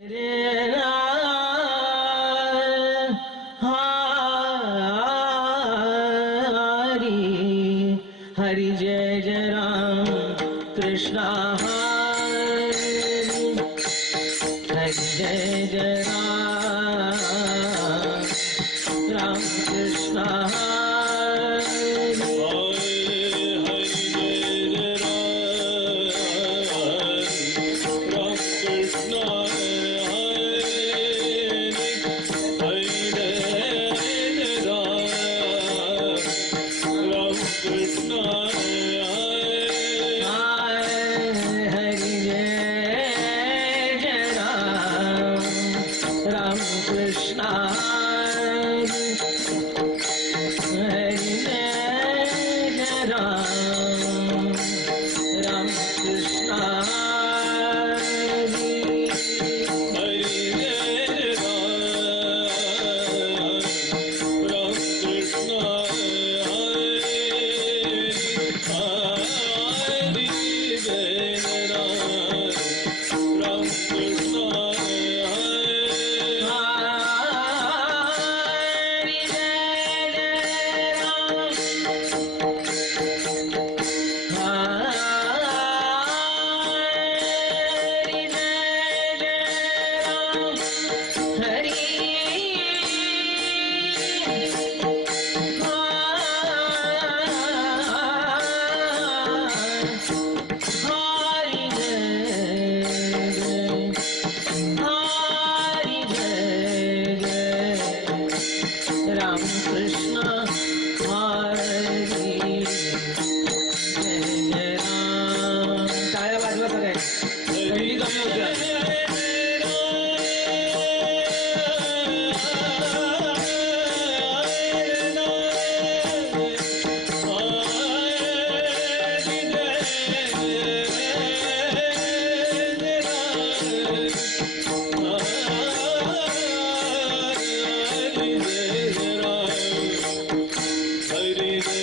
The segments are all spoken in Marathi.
हरे राम हरि हरि जय जय राम कृष्ण हरि हरि जय जय Ram Krishna Hari Hare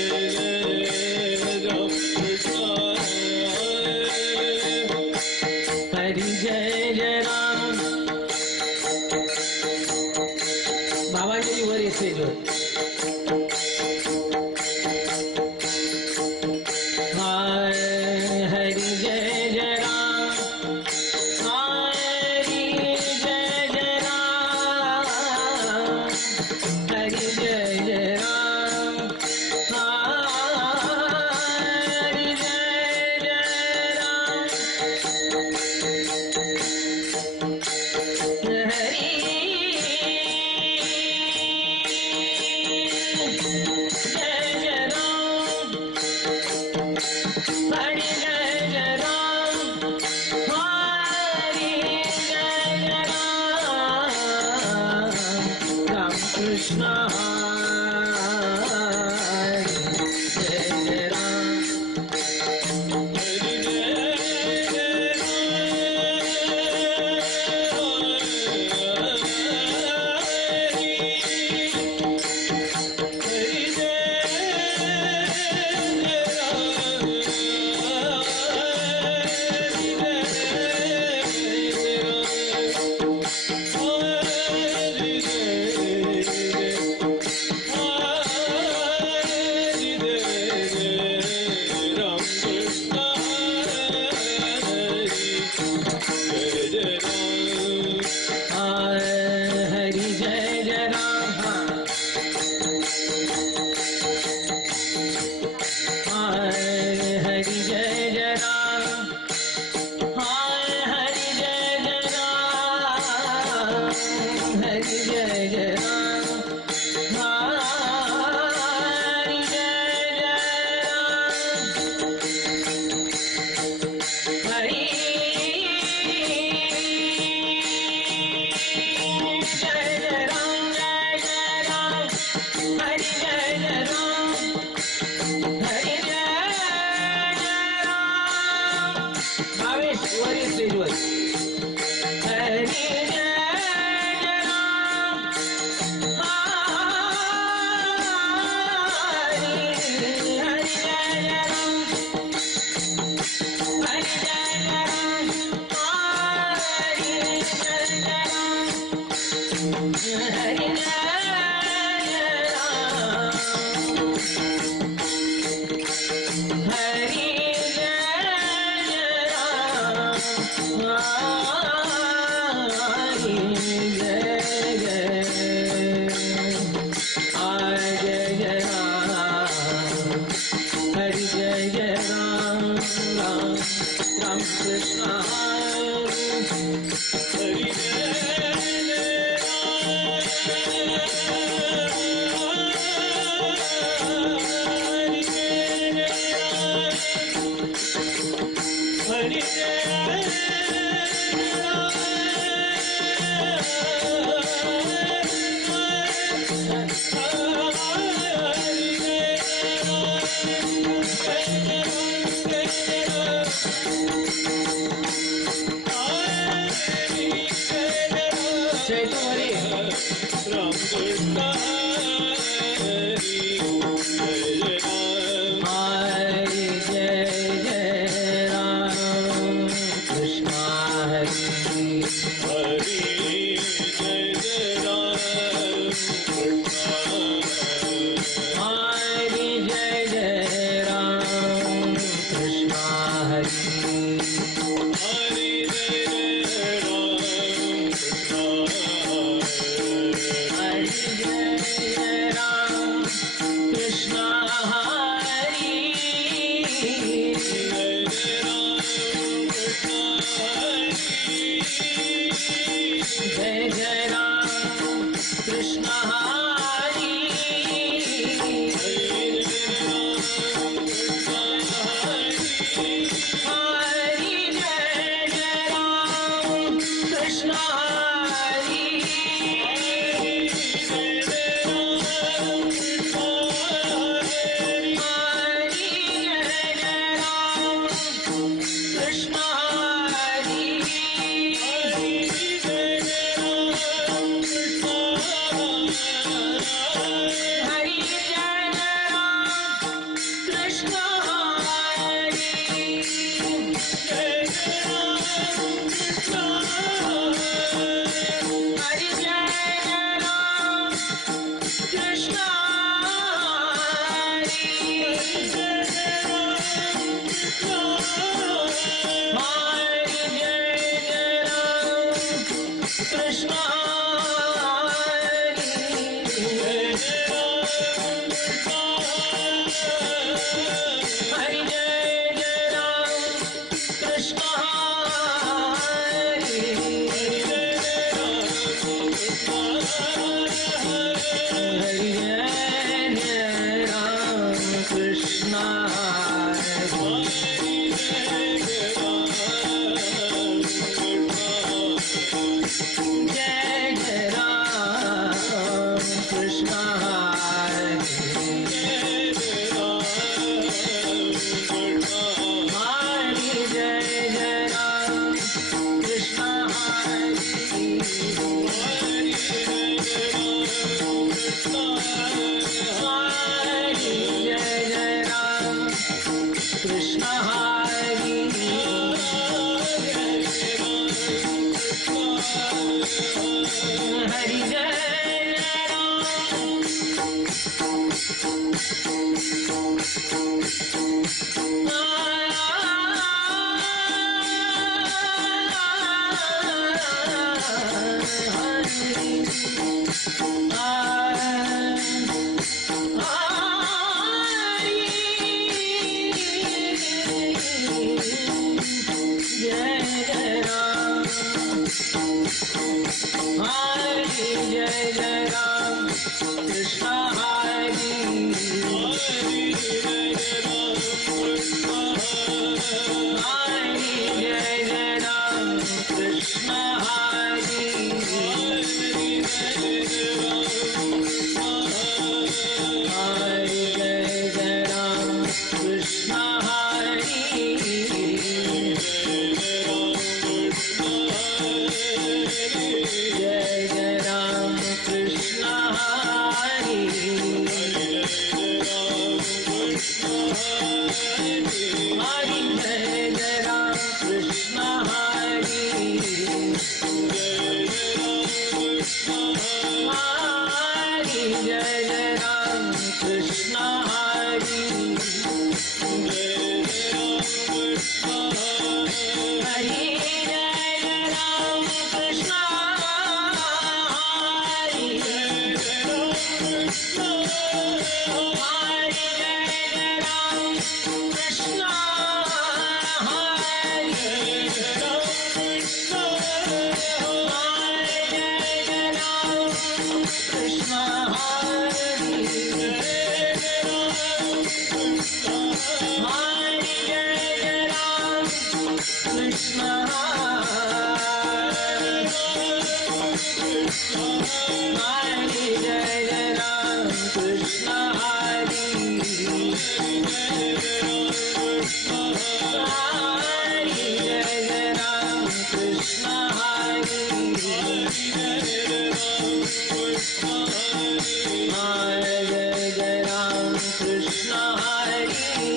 Hari Jai Jai Ram Krishna Hari Jai Jai Ram Krishna Hari Hari Jai Jai Ram Krishna Hari Hari Jai Jai Ram Krishna Hari Hari Jai Jai Ram Krishna Hari Hari Jai Jai Ram Krishna Hari Krishna Hari Hari Jai Jai Ram Krishna Hari Jai Jai Ram Krishna Hari Hari Jai Jai Ram Krishna Hari Hari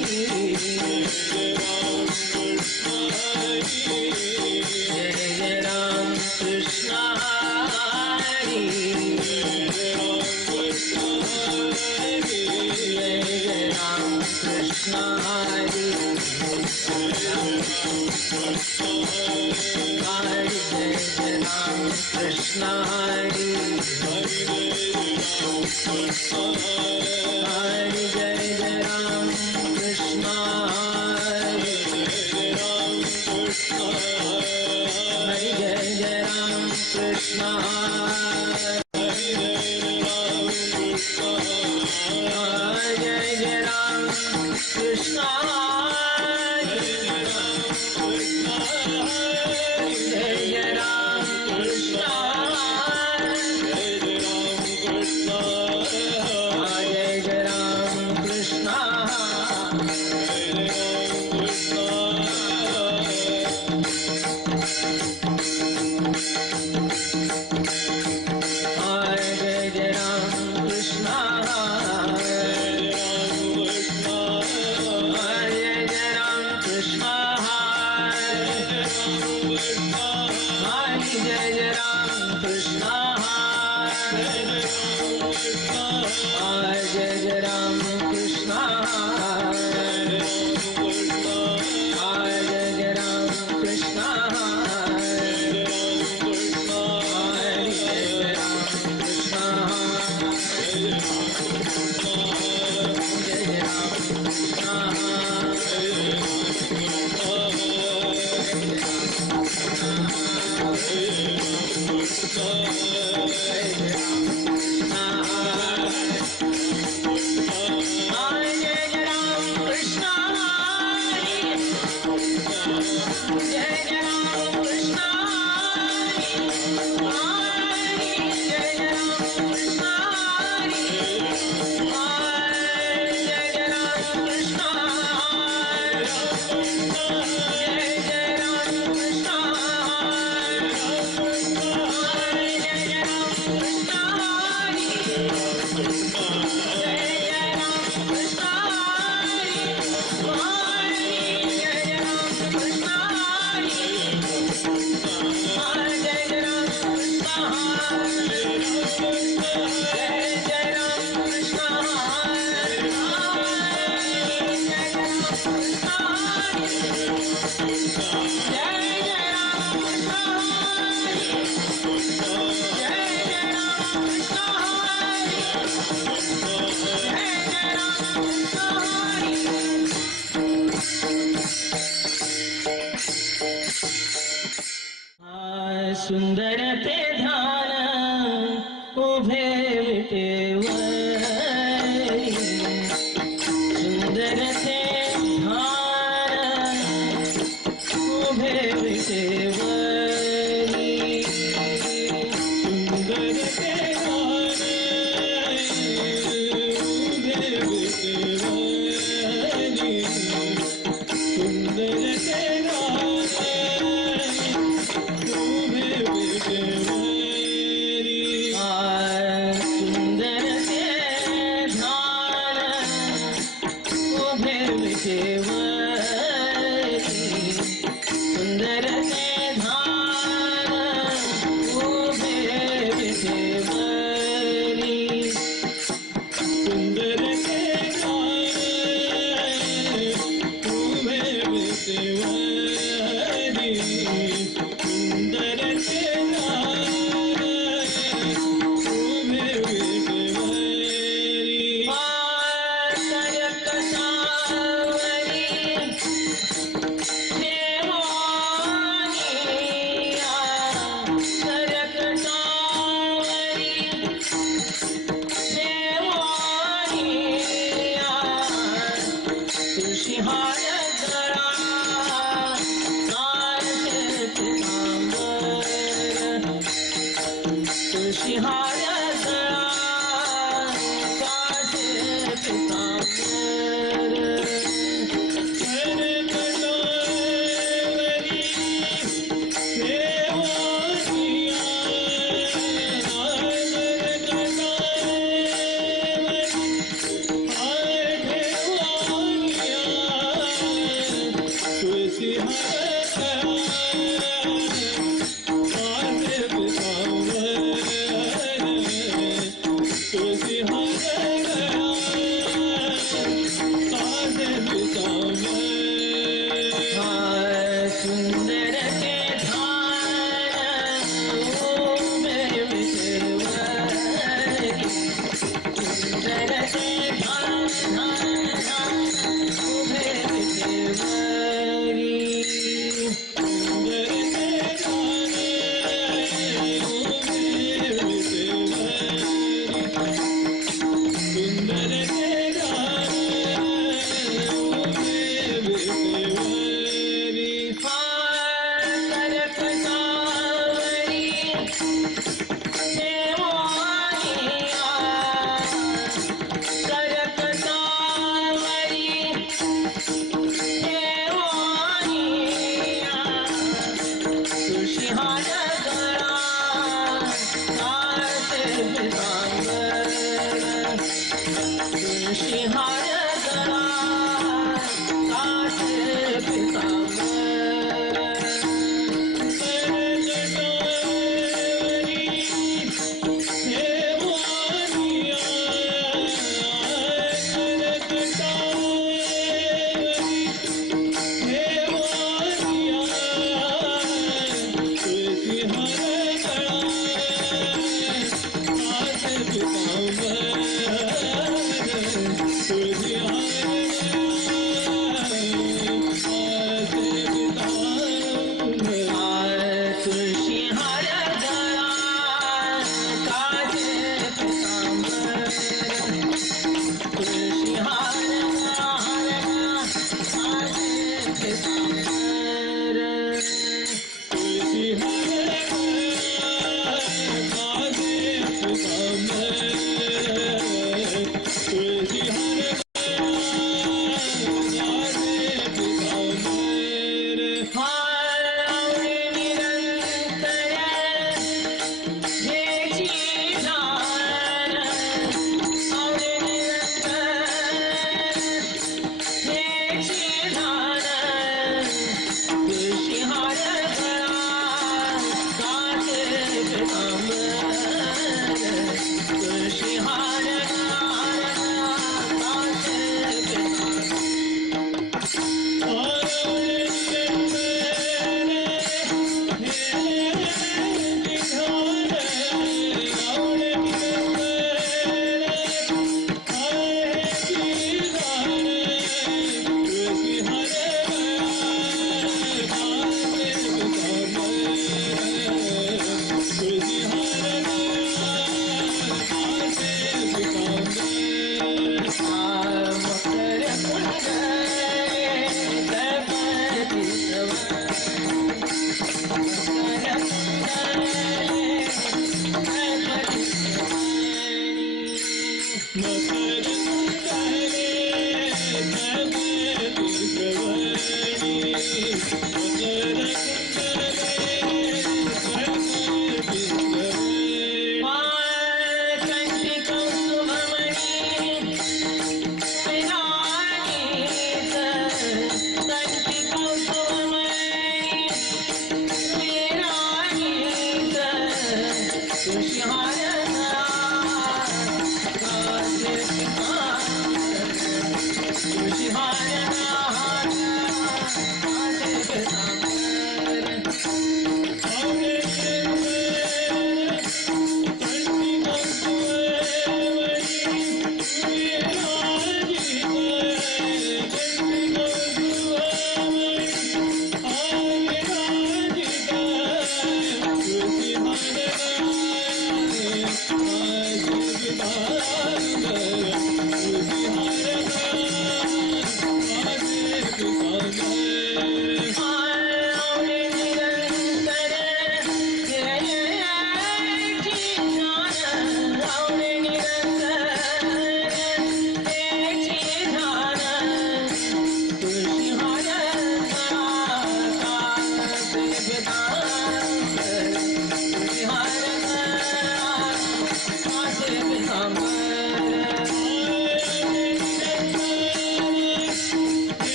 Jai Jai Ram Krishna Hari Jai Jai Ram Krishna Hari Jai Jai Ram Krishna Hari विठेवरी सुंदर ते धान उभे विठेवरी सुंदर ते धान उभे विठेवरी सुंदर ते धान उभे विठेवरी सुंदर ते धान उभे विठेवरी सुंदर ते धान उभे विठेवरी तुझी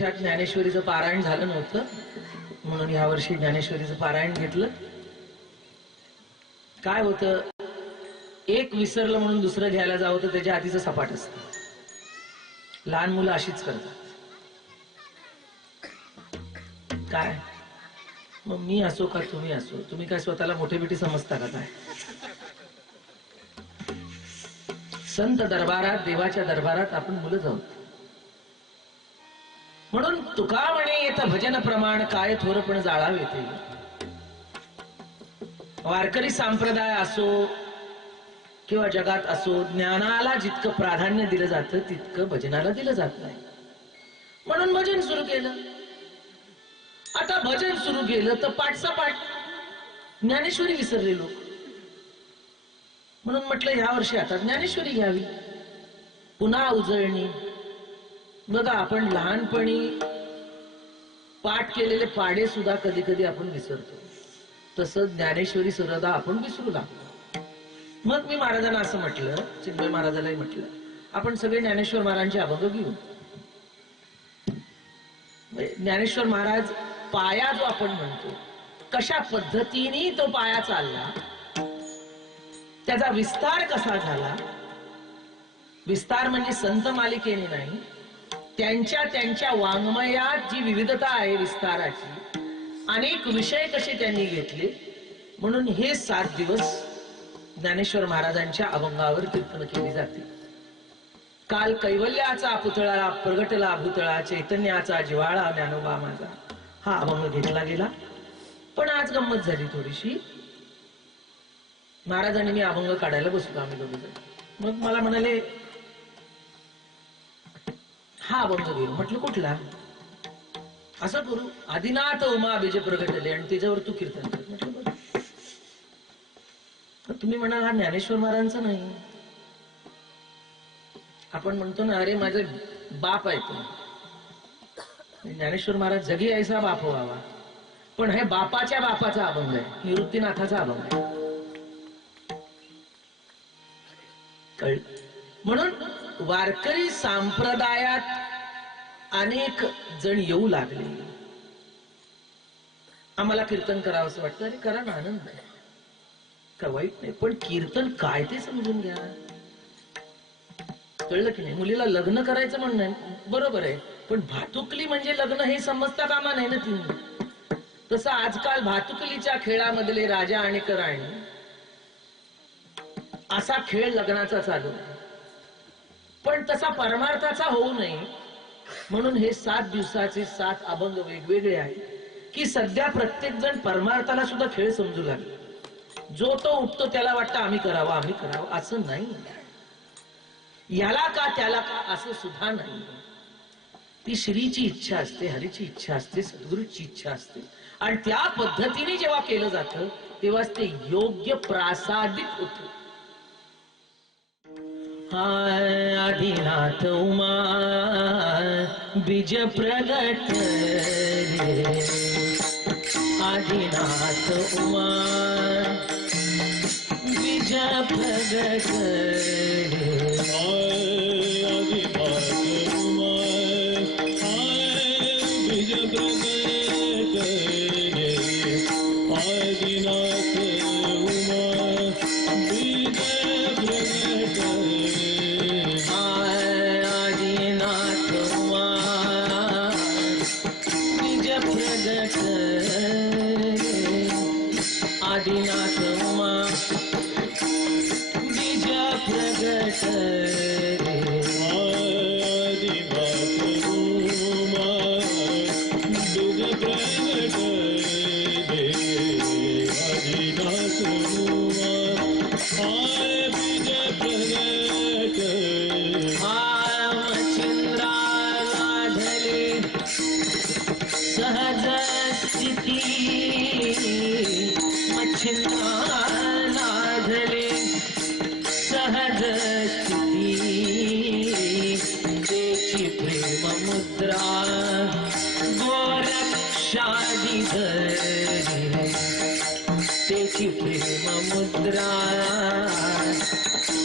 वर्षात ज्ञानेश्वरीचं पारायण झालं नव्हतं, म्हणून या वर्षी ज्ञानेश्वरीचं पारायण घेतलं. काय होतं, एक विसरलं म्हणून दुसरं घ्यायला जावं तर त्याच्या आधीचं सपाट असतं. लहान मुलं अशीच करतात. काय मग मी असो का तुम्ही असो, तुम्ही काय स्वतःला मोठे बिठी समजता का काय? संत दरबारात, देवाच्या दरबारात आपण मुलं जाऊ. म्हणून तुका म्हणे येतं भजन प्रमाण, काय थोर पण जाळावे ते. वारकरी संप्रदाय असो किंवा जगात असो, ज्ञानाला जितकं प्राधान्य दिलं जातं तितकं भजनाला दिलं जात नाही. म्हणून भजन सुरू केलं. आता भजन सुरू केलं तर पाठचा पाठ ज्ञानेश्वरी विसरले लोक. म्हणून म्हटलं ह्या वर्षी आता ज्ञानेश्वरी घ्यावी. पुन्हा उजळणी. बघा, आपण लहानपणी पाठ केलेले पाढे सुद्धा कधी कधी आपण विसरतो. तसं ज्ञानेश्वरी सुद्धा आपण विसरू लागतो. मग मी महाराजांना असं म्हटलं, चिन्मय महाराजालाही म्हटलं, आपण सगळे ज्ञानेश्वर महाराजांचे अभंग घेऊ. ज्ञानेश्वर महाराज पाया जो आपण म्हणतो, कशा पद्धतीने तो पाया चालला, त्याचा विस्तार कसा झाला. विस्तार म्हणजे संत मालिकेने नाही, त्यांच्या वाङ्मयात जी विविधता आहे विस्ताराची, अनेक विषय कसे त्यांनी घेतले. म्हणून हे 7 दिवस ज्ञानेश्वर महाराजांच्या अभंगावर कीर्तन केली जाते. काल कैवल्याचा पुतळा प्रगटला भूतळा, चैतन्याचा जिव्हाळा ज्ञानोबा माझा, हा अभंग घेतला गेला. पण आज गंमत झाली थोडीशी. महाराजांनी मी अभंग काढायला बसलो, आम्ही दोघे. मग मला म्हणाले हा अभंग घेऊ. म्हटलं कुठला? असं करू, आदिनाथ उमा बीज प्रगटले आणि त्याच्यावर तू कीर्तन कर. म्हटलं बरं. तुम्ही म्हणाल हा ज्ञानेश्वर महाराजांचा नाही. आपण म्हणतो ना, अरे माझे बाप आहे तो. ज्ञानेश्वर महाराज जगी ऐसा बाप व्हावा. पण हे बापाच्या बापाचा अभंग आहे, निवृत्तीनाथाचा अभंग आहे. कळलं? म्हणून वारकरी संप्रदायात अनेक जण येऊ लागले. आम्हाला कीर्तन करावं असं वाटतं. अरे करा ना, आनंद आहे, का वाईट नाही. पण कीर्तन काय ते समजून घ्या. कळलं की नाही? मुलीला लग्न करायचं म्हणणं बरोबर आहे, पण भातुकली म्हणजे लग्न हे समजता कामा नाही ना तिने. तसं आजकाल भातुकलीच्या खेळामधले राजा आणि राणी असा खेळ लग्नाचा चालू आहे. पण तसा परमार्थाचा होऊ नये म्हणून हे 7 दिवसाचे 7 अभंग वेगवेगळे आहेत की सध्या प्रत्येक जण परमार्थाला सुद्धा खेळ समजू लागले. जो तो उठतो त्याला वाटतं आम्ही करावं असं नाही. याला का त्याला का असं सुद्धा नाही. ती श्रीची इच्छा असते, हरीची इच्छा असते, सद्गुरूची इच्छा असते. आणि त्या पद्धतीने जेव्हा केलं जातं तेव्हाच ते योग्य प्रासादिक होतं. आदिनाथ उमा बीज प्रगट रे, आदिनाथ उमा बीज प्रगट रे. आदिनाथ उमा बीज प्रगट रे, आदिनाथ उमा बीज प्रगट रे. आदिनाथ उमा बीज प्रगट रे, आदिनाथ उमा बीज प्रगट रे. आदिनाथ उमा बीज प्रगट रे, आदिनाथ उमा बीज प्रगट रे. मच्छिंद्रा लाधले सहज स्थिती, मच्छिंद्रा लाधले सहज स्थिती, त्याची प्रेम मुद्रा गोरक्षादि धरी, त्याची प्रेम मुद्रा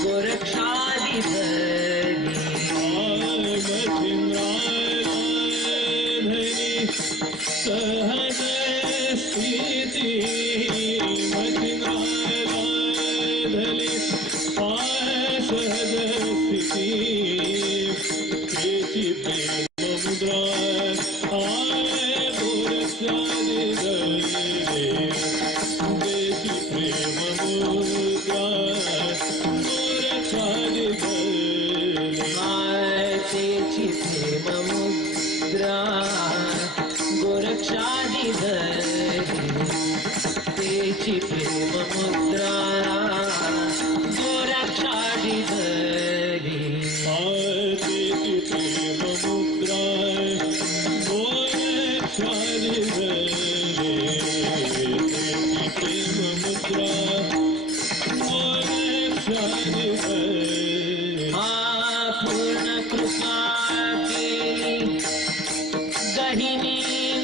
गोरक्षादि धरी.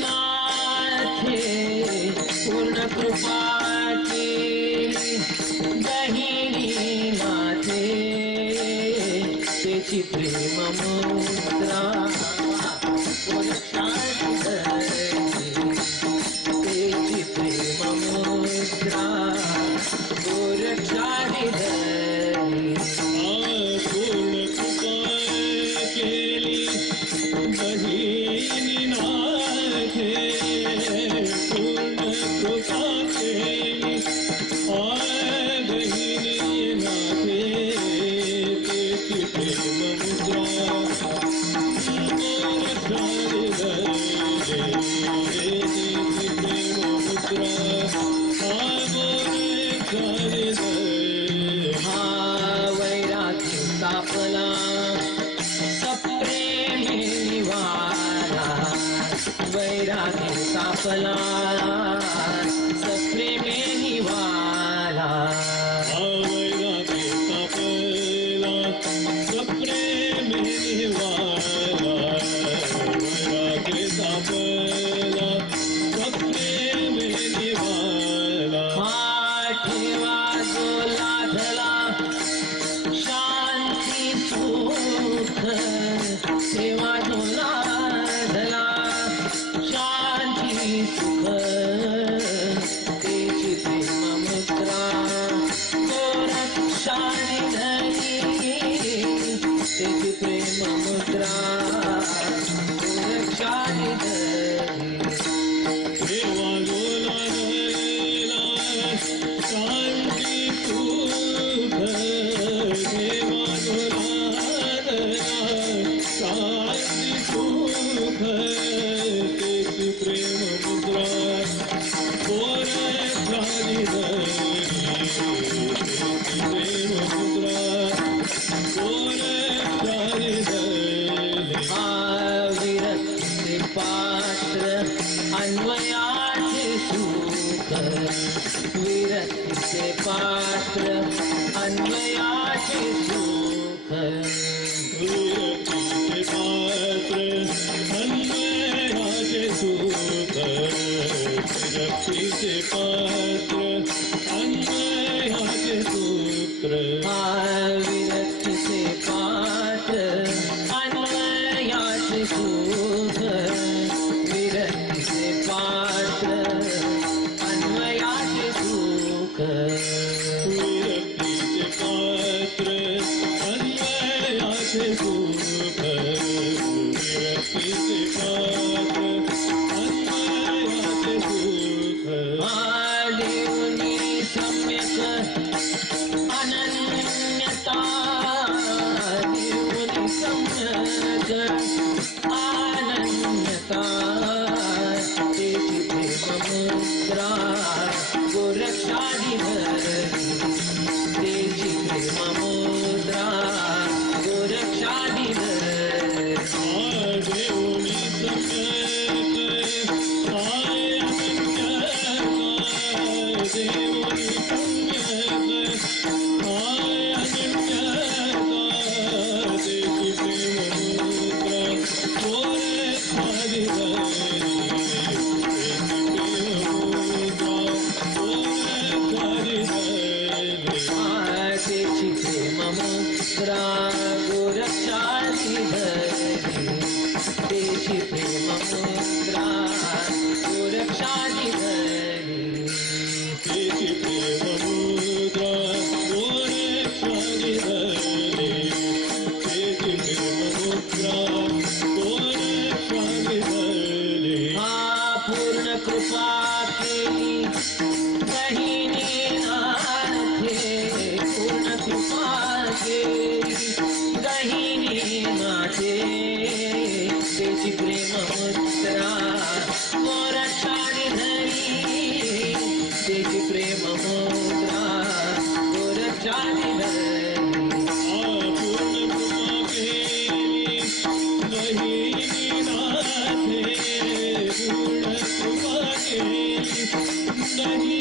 नाथे पूर्ण कृपा केली बहिणी नाथे त्याची प्रेम मुद्रा गोरक्षाची त्याची प्रेम मुद्रा गोरक्षाची पूर्ण कृपा केली बहिणी नाथे पूर्ण कृपा केली बहिणी नाथे त्याची प्रेम मुद्रा वैराग्य तापला सप्रेमे निवारा वैराग्य तापला सप्रेमे निवारा वैराग्य तापला सप्रेमे निवारा वैराग्य तापला सप्रेमे निवारा ठेवा जो लाधला शांती सुख ठेवा जो लाधला शांती सुख त्याची प्रेम मुद्रा गोरक्षाने धरी त्याची प्रेम मुद्रा गोरक्षाने धरी देवा गोला शांती सुख देवा गोला शांती सुख त्याची प्रेम मुद्रा गोरक्षाने त्याची प्रेम मुद्रा गोरक्षाने विरक्तीचे पात्र अन्वयाचे सुख विरक्तीचे पात्र अन्वयाचे सुख विरक्तीचे पात्र अन्वयाचे सुख विरक्तीचे पात्र अन्वयाचे सूत्र विरक्तीचे पात्र अन्वयाचे सुख विरक्तीचे पात्र अन्वयाचे सुख विरक्तीचे पात्र अन्वयाचे सुख विरक्तीचे पात्र अन्वयाचे सुख देवनी सम्यक अनन्यता देवनी सम्यक अनन्यता त्याची प्रेम मुद्रा गोरक्षाने धरी त्याची प्रेम मुद्रा गोरक्षाने धरी देवनी सम्यक देवनी सम्यक त्याची प्रेम मुद्रा गोरक्षाने धरी त्याची प्रेम मुद्रा गोरक्षाने धरी त्याची प्रेम मुद्रा गोरक्षाने धरी त्याची प्रेम मुद्रा गोरक्षाने धरी त्याची प्रेम मुद्रा गोरक्षाने धरी पूर्ण कृपा केली बहिणी नाथे पूर्ण कृपा केली बहिणी नाथे त्याची प्रेम मुद्रा गोरक्षाने धरी त्याची प्रेम मुद्रा गोरक्षाने धरी पूर्ण कृपा केली बहिणी नाथे पूर्ण कृपा केली बहिणी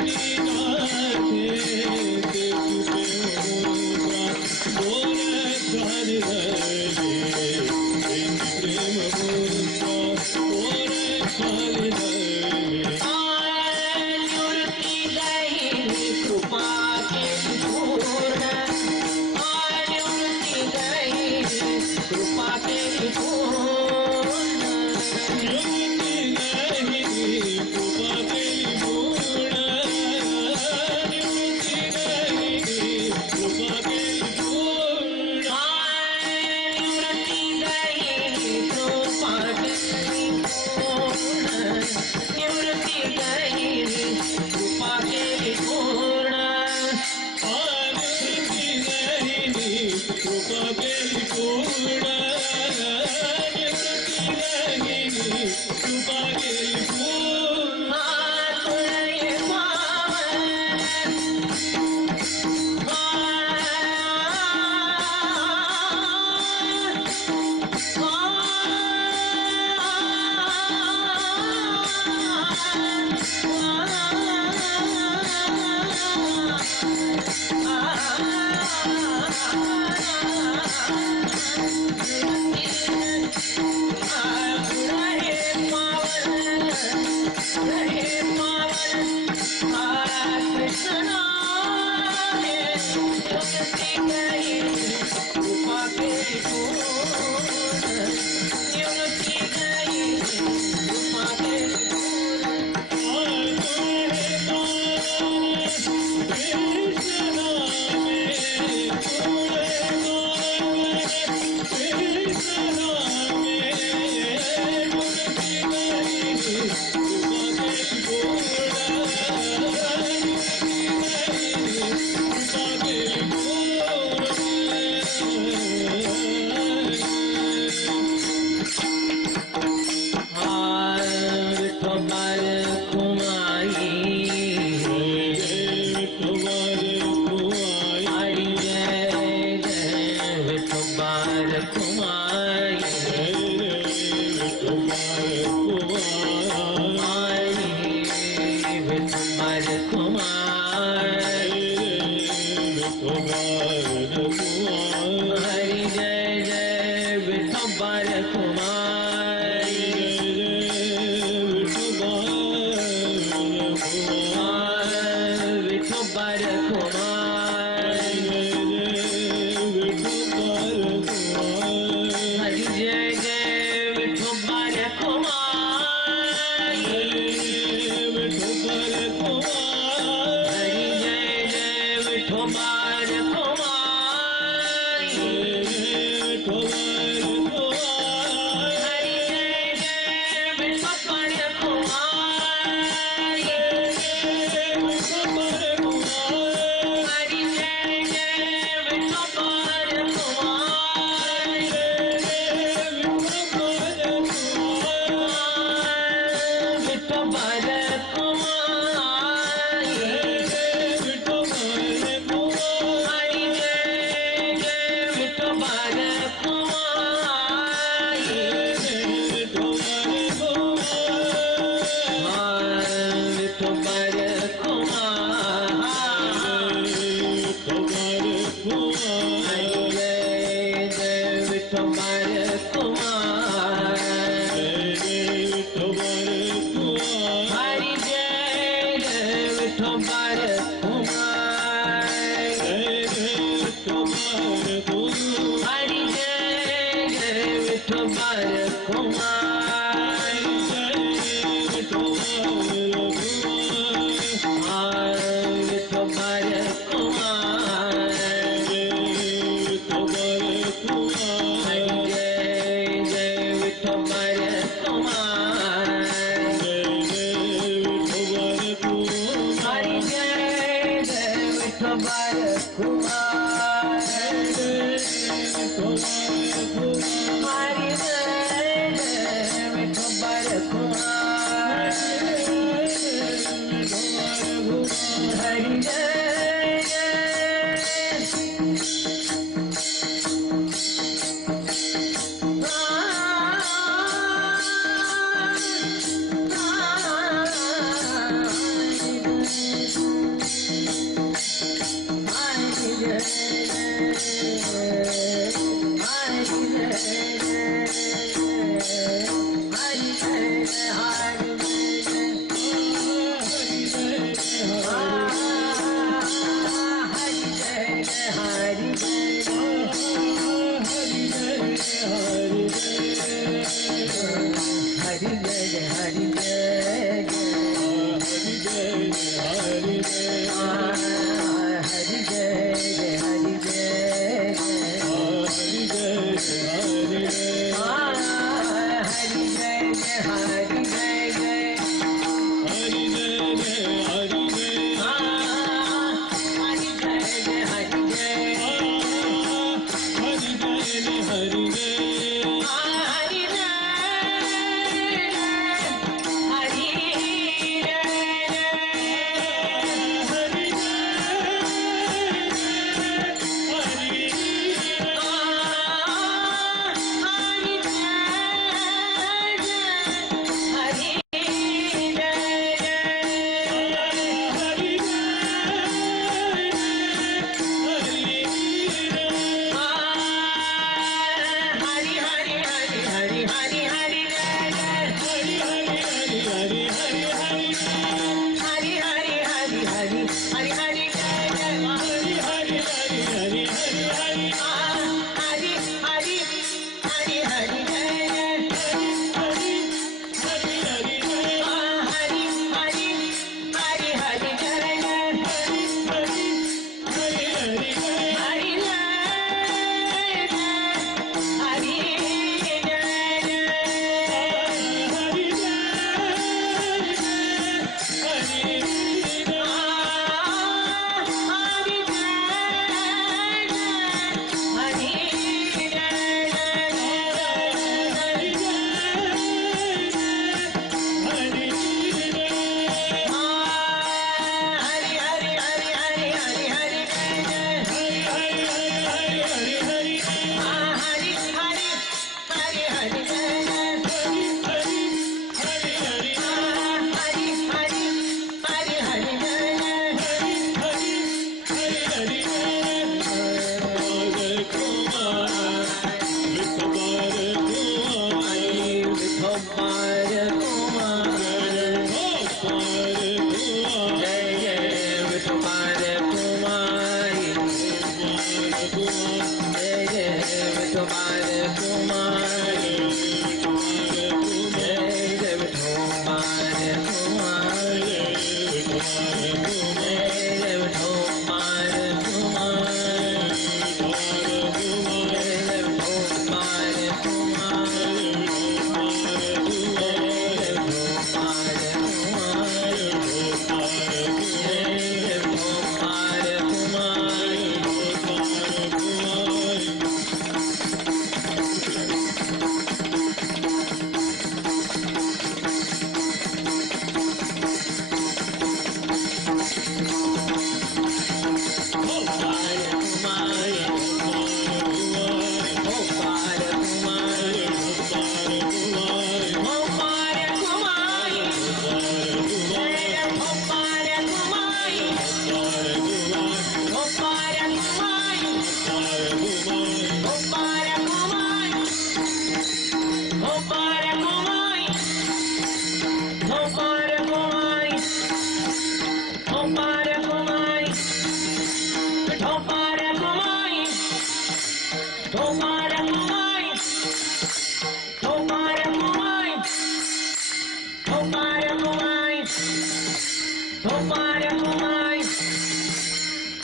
Gopalia Kumai,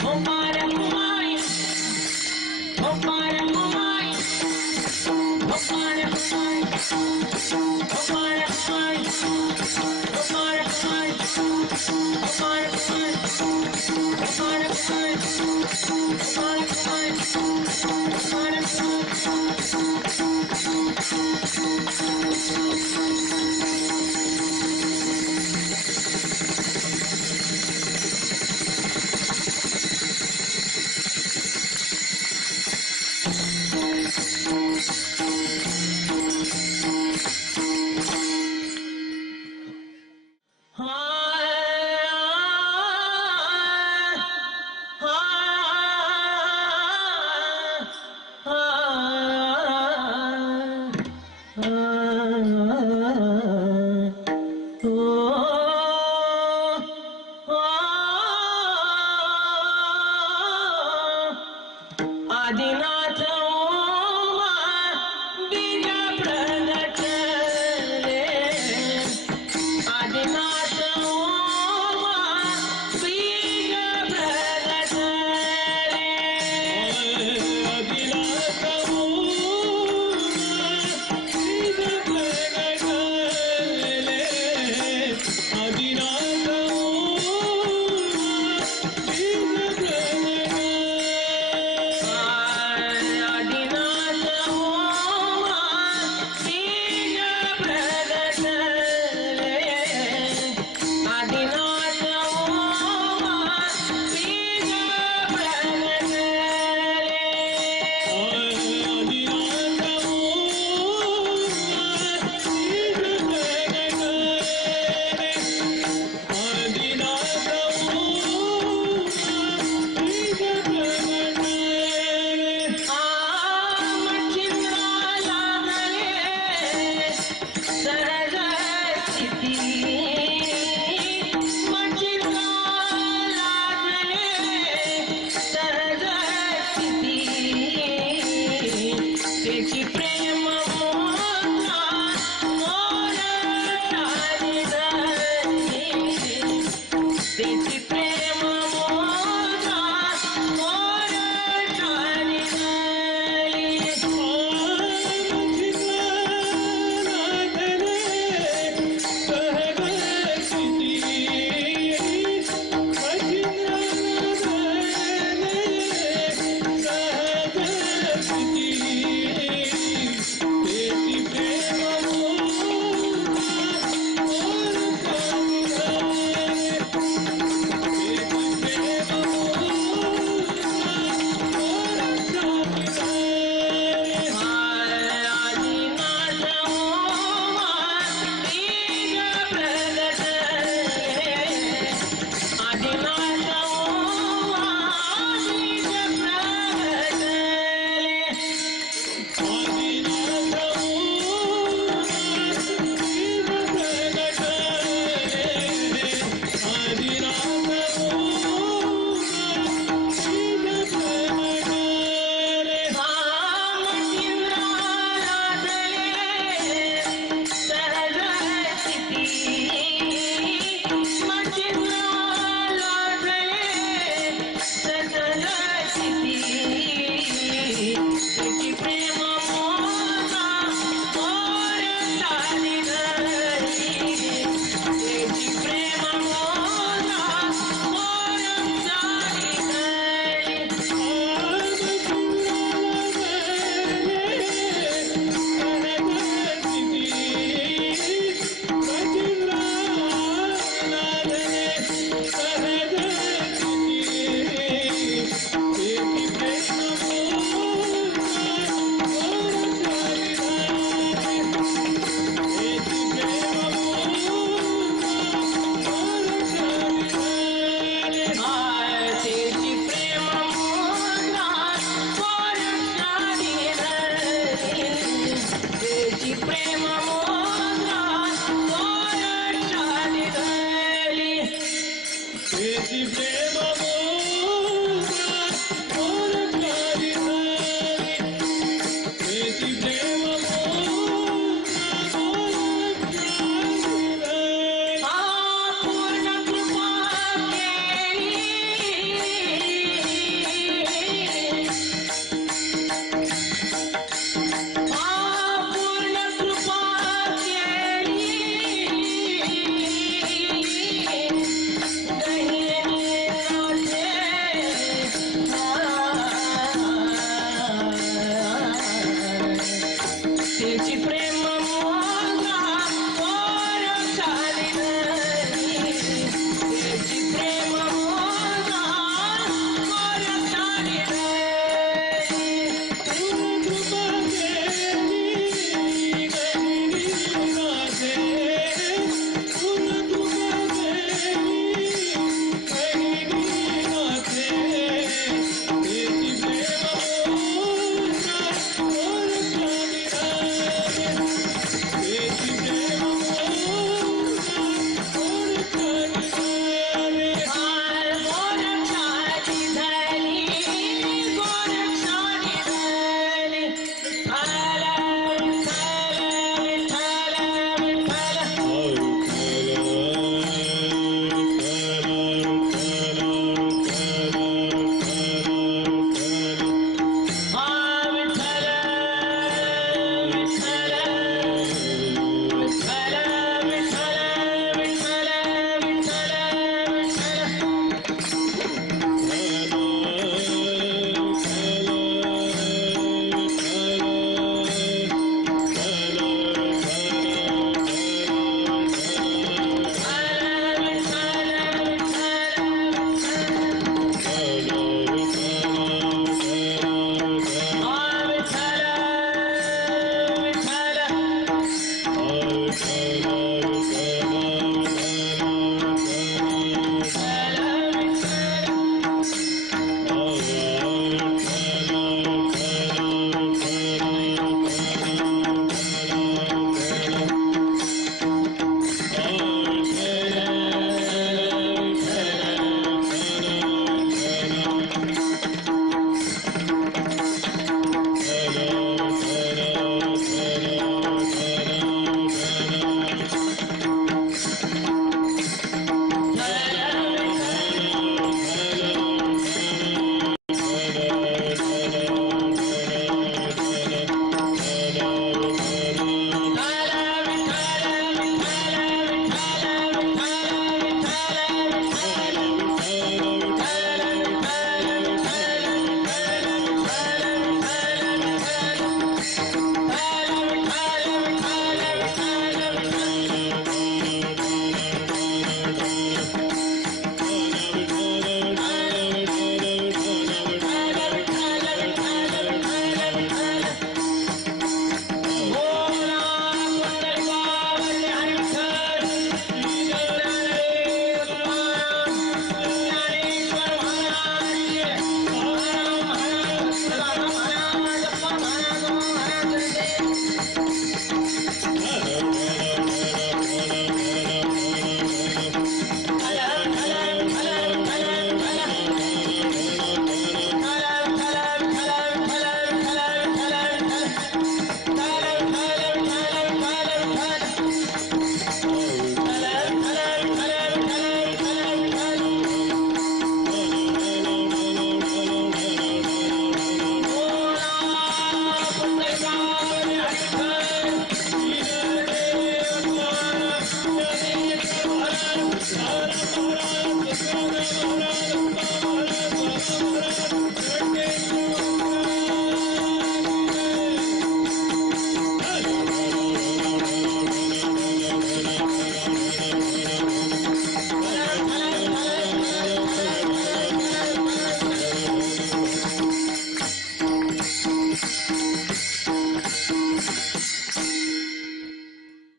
Gopalia Kumai, Gopalia Kumai, Gopalia Kumai, Gopalia Kumai, Gopalia Kumai, Gopalia Kumai, Gopalia Kumai, Gopalia Kumai, Gopalia Kumai.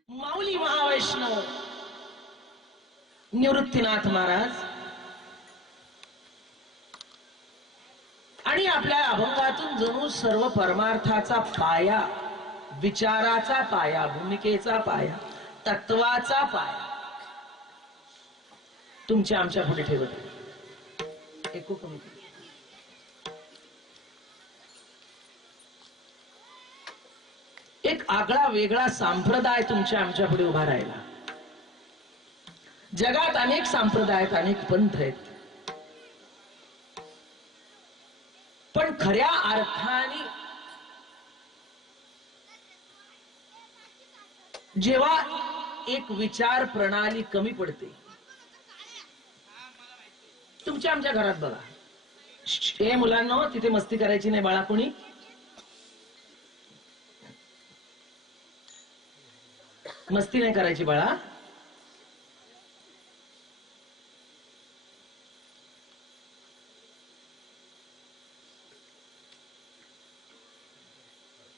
माऊली महावैष्णव निवृत्तीनाथ महाराज आणि आपल्या अभंगातून जणू सर्व परमार्थाचा पाया, विचाराचा पाया, भूमिकेचा पाया, तत्वाचा पाया तुमच्या आमच्या पुढे ठेवत आहे. एको कमी करा. एक आगळा वेगळा संप्रदाय तुमच्या आमच्या पुढे उभा राहिला. जगात अनेक संप्रदाय आहेत, अनेक पंथ आहेत, पण खऱ्या अर्थाने जेव्हा एक विचार प्रणाली कमी पडते, तुमच्या आमच्या घरात बघा, हे मुलांना तिथे मस्ती करायची नाही बाळा, कोणी मस्ती नाही करायची बाळा.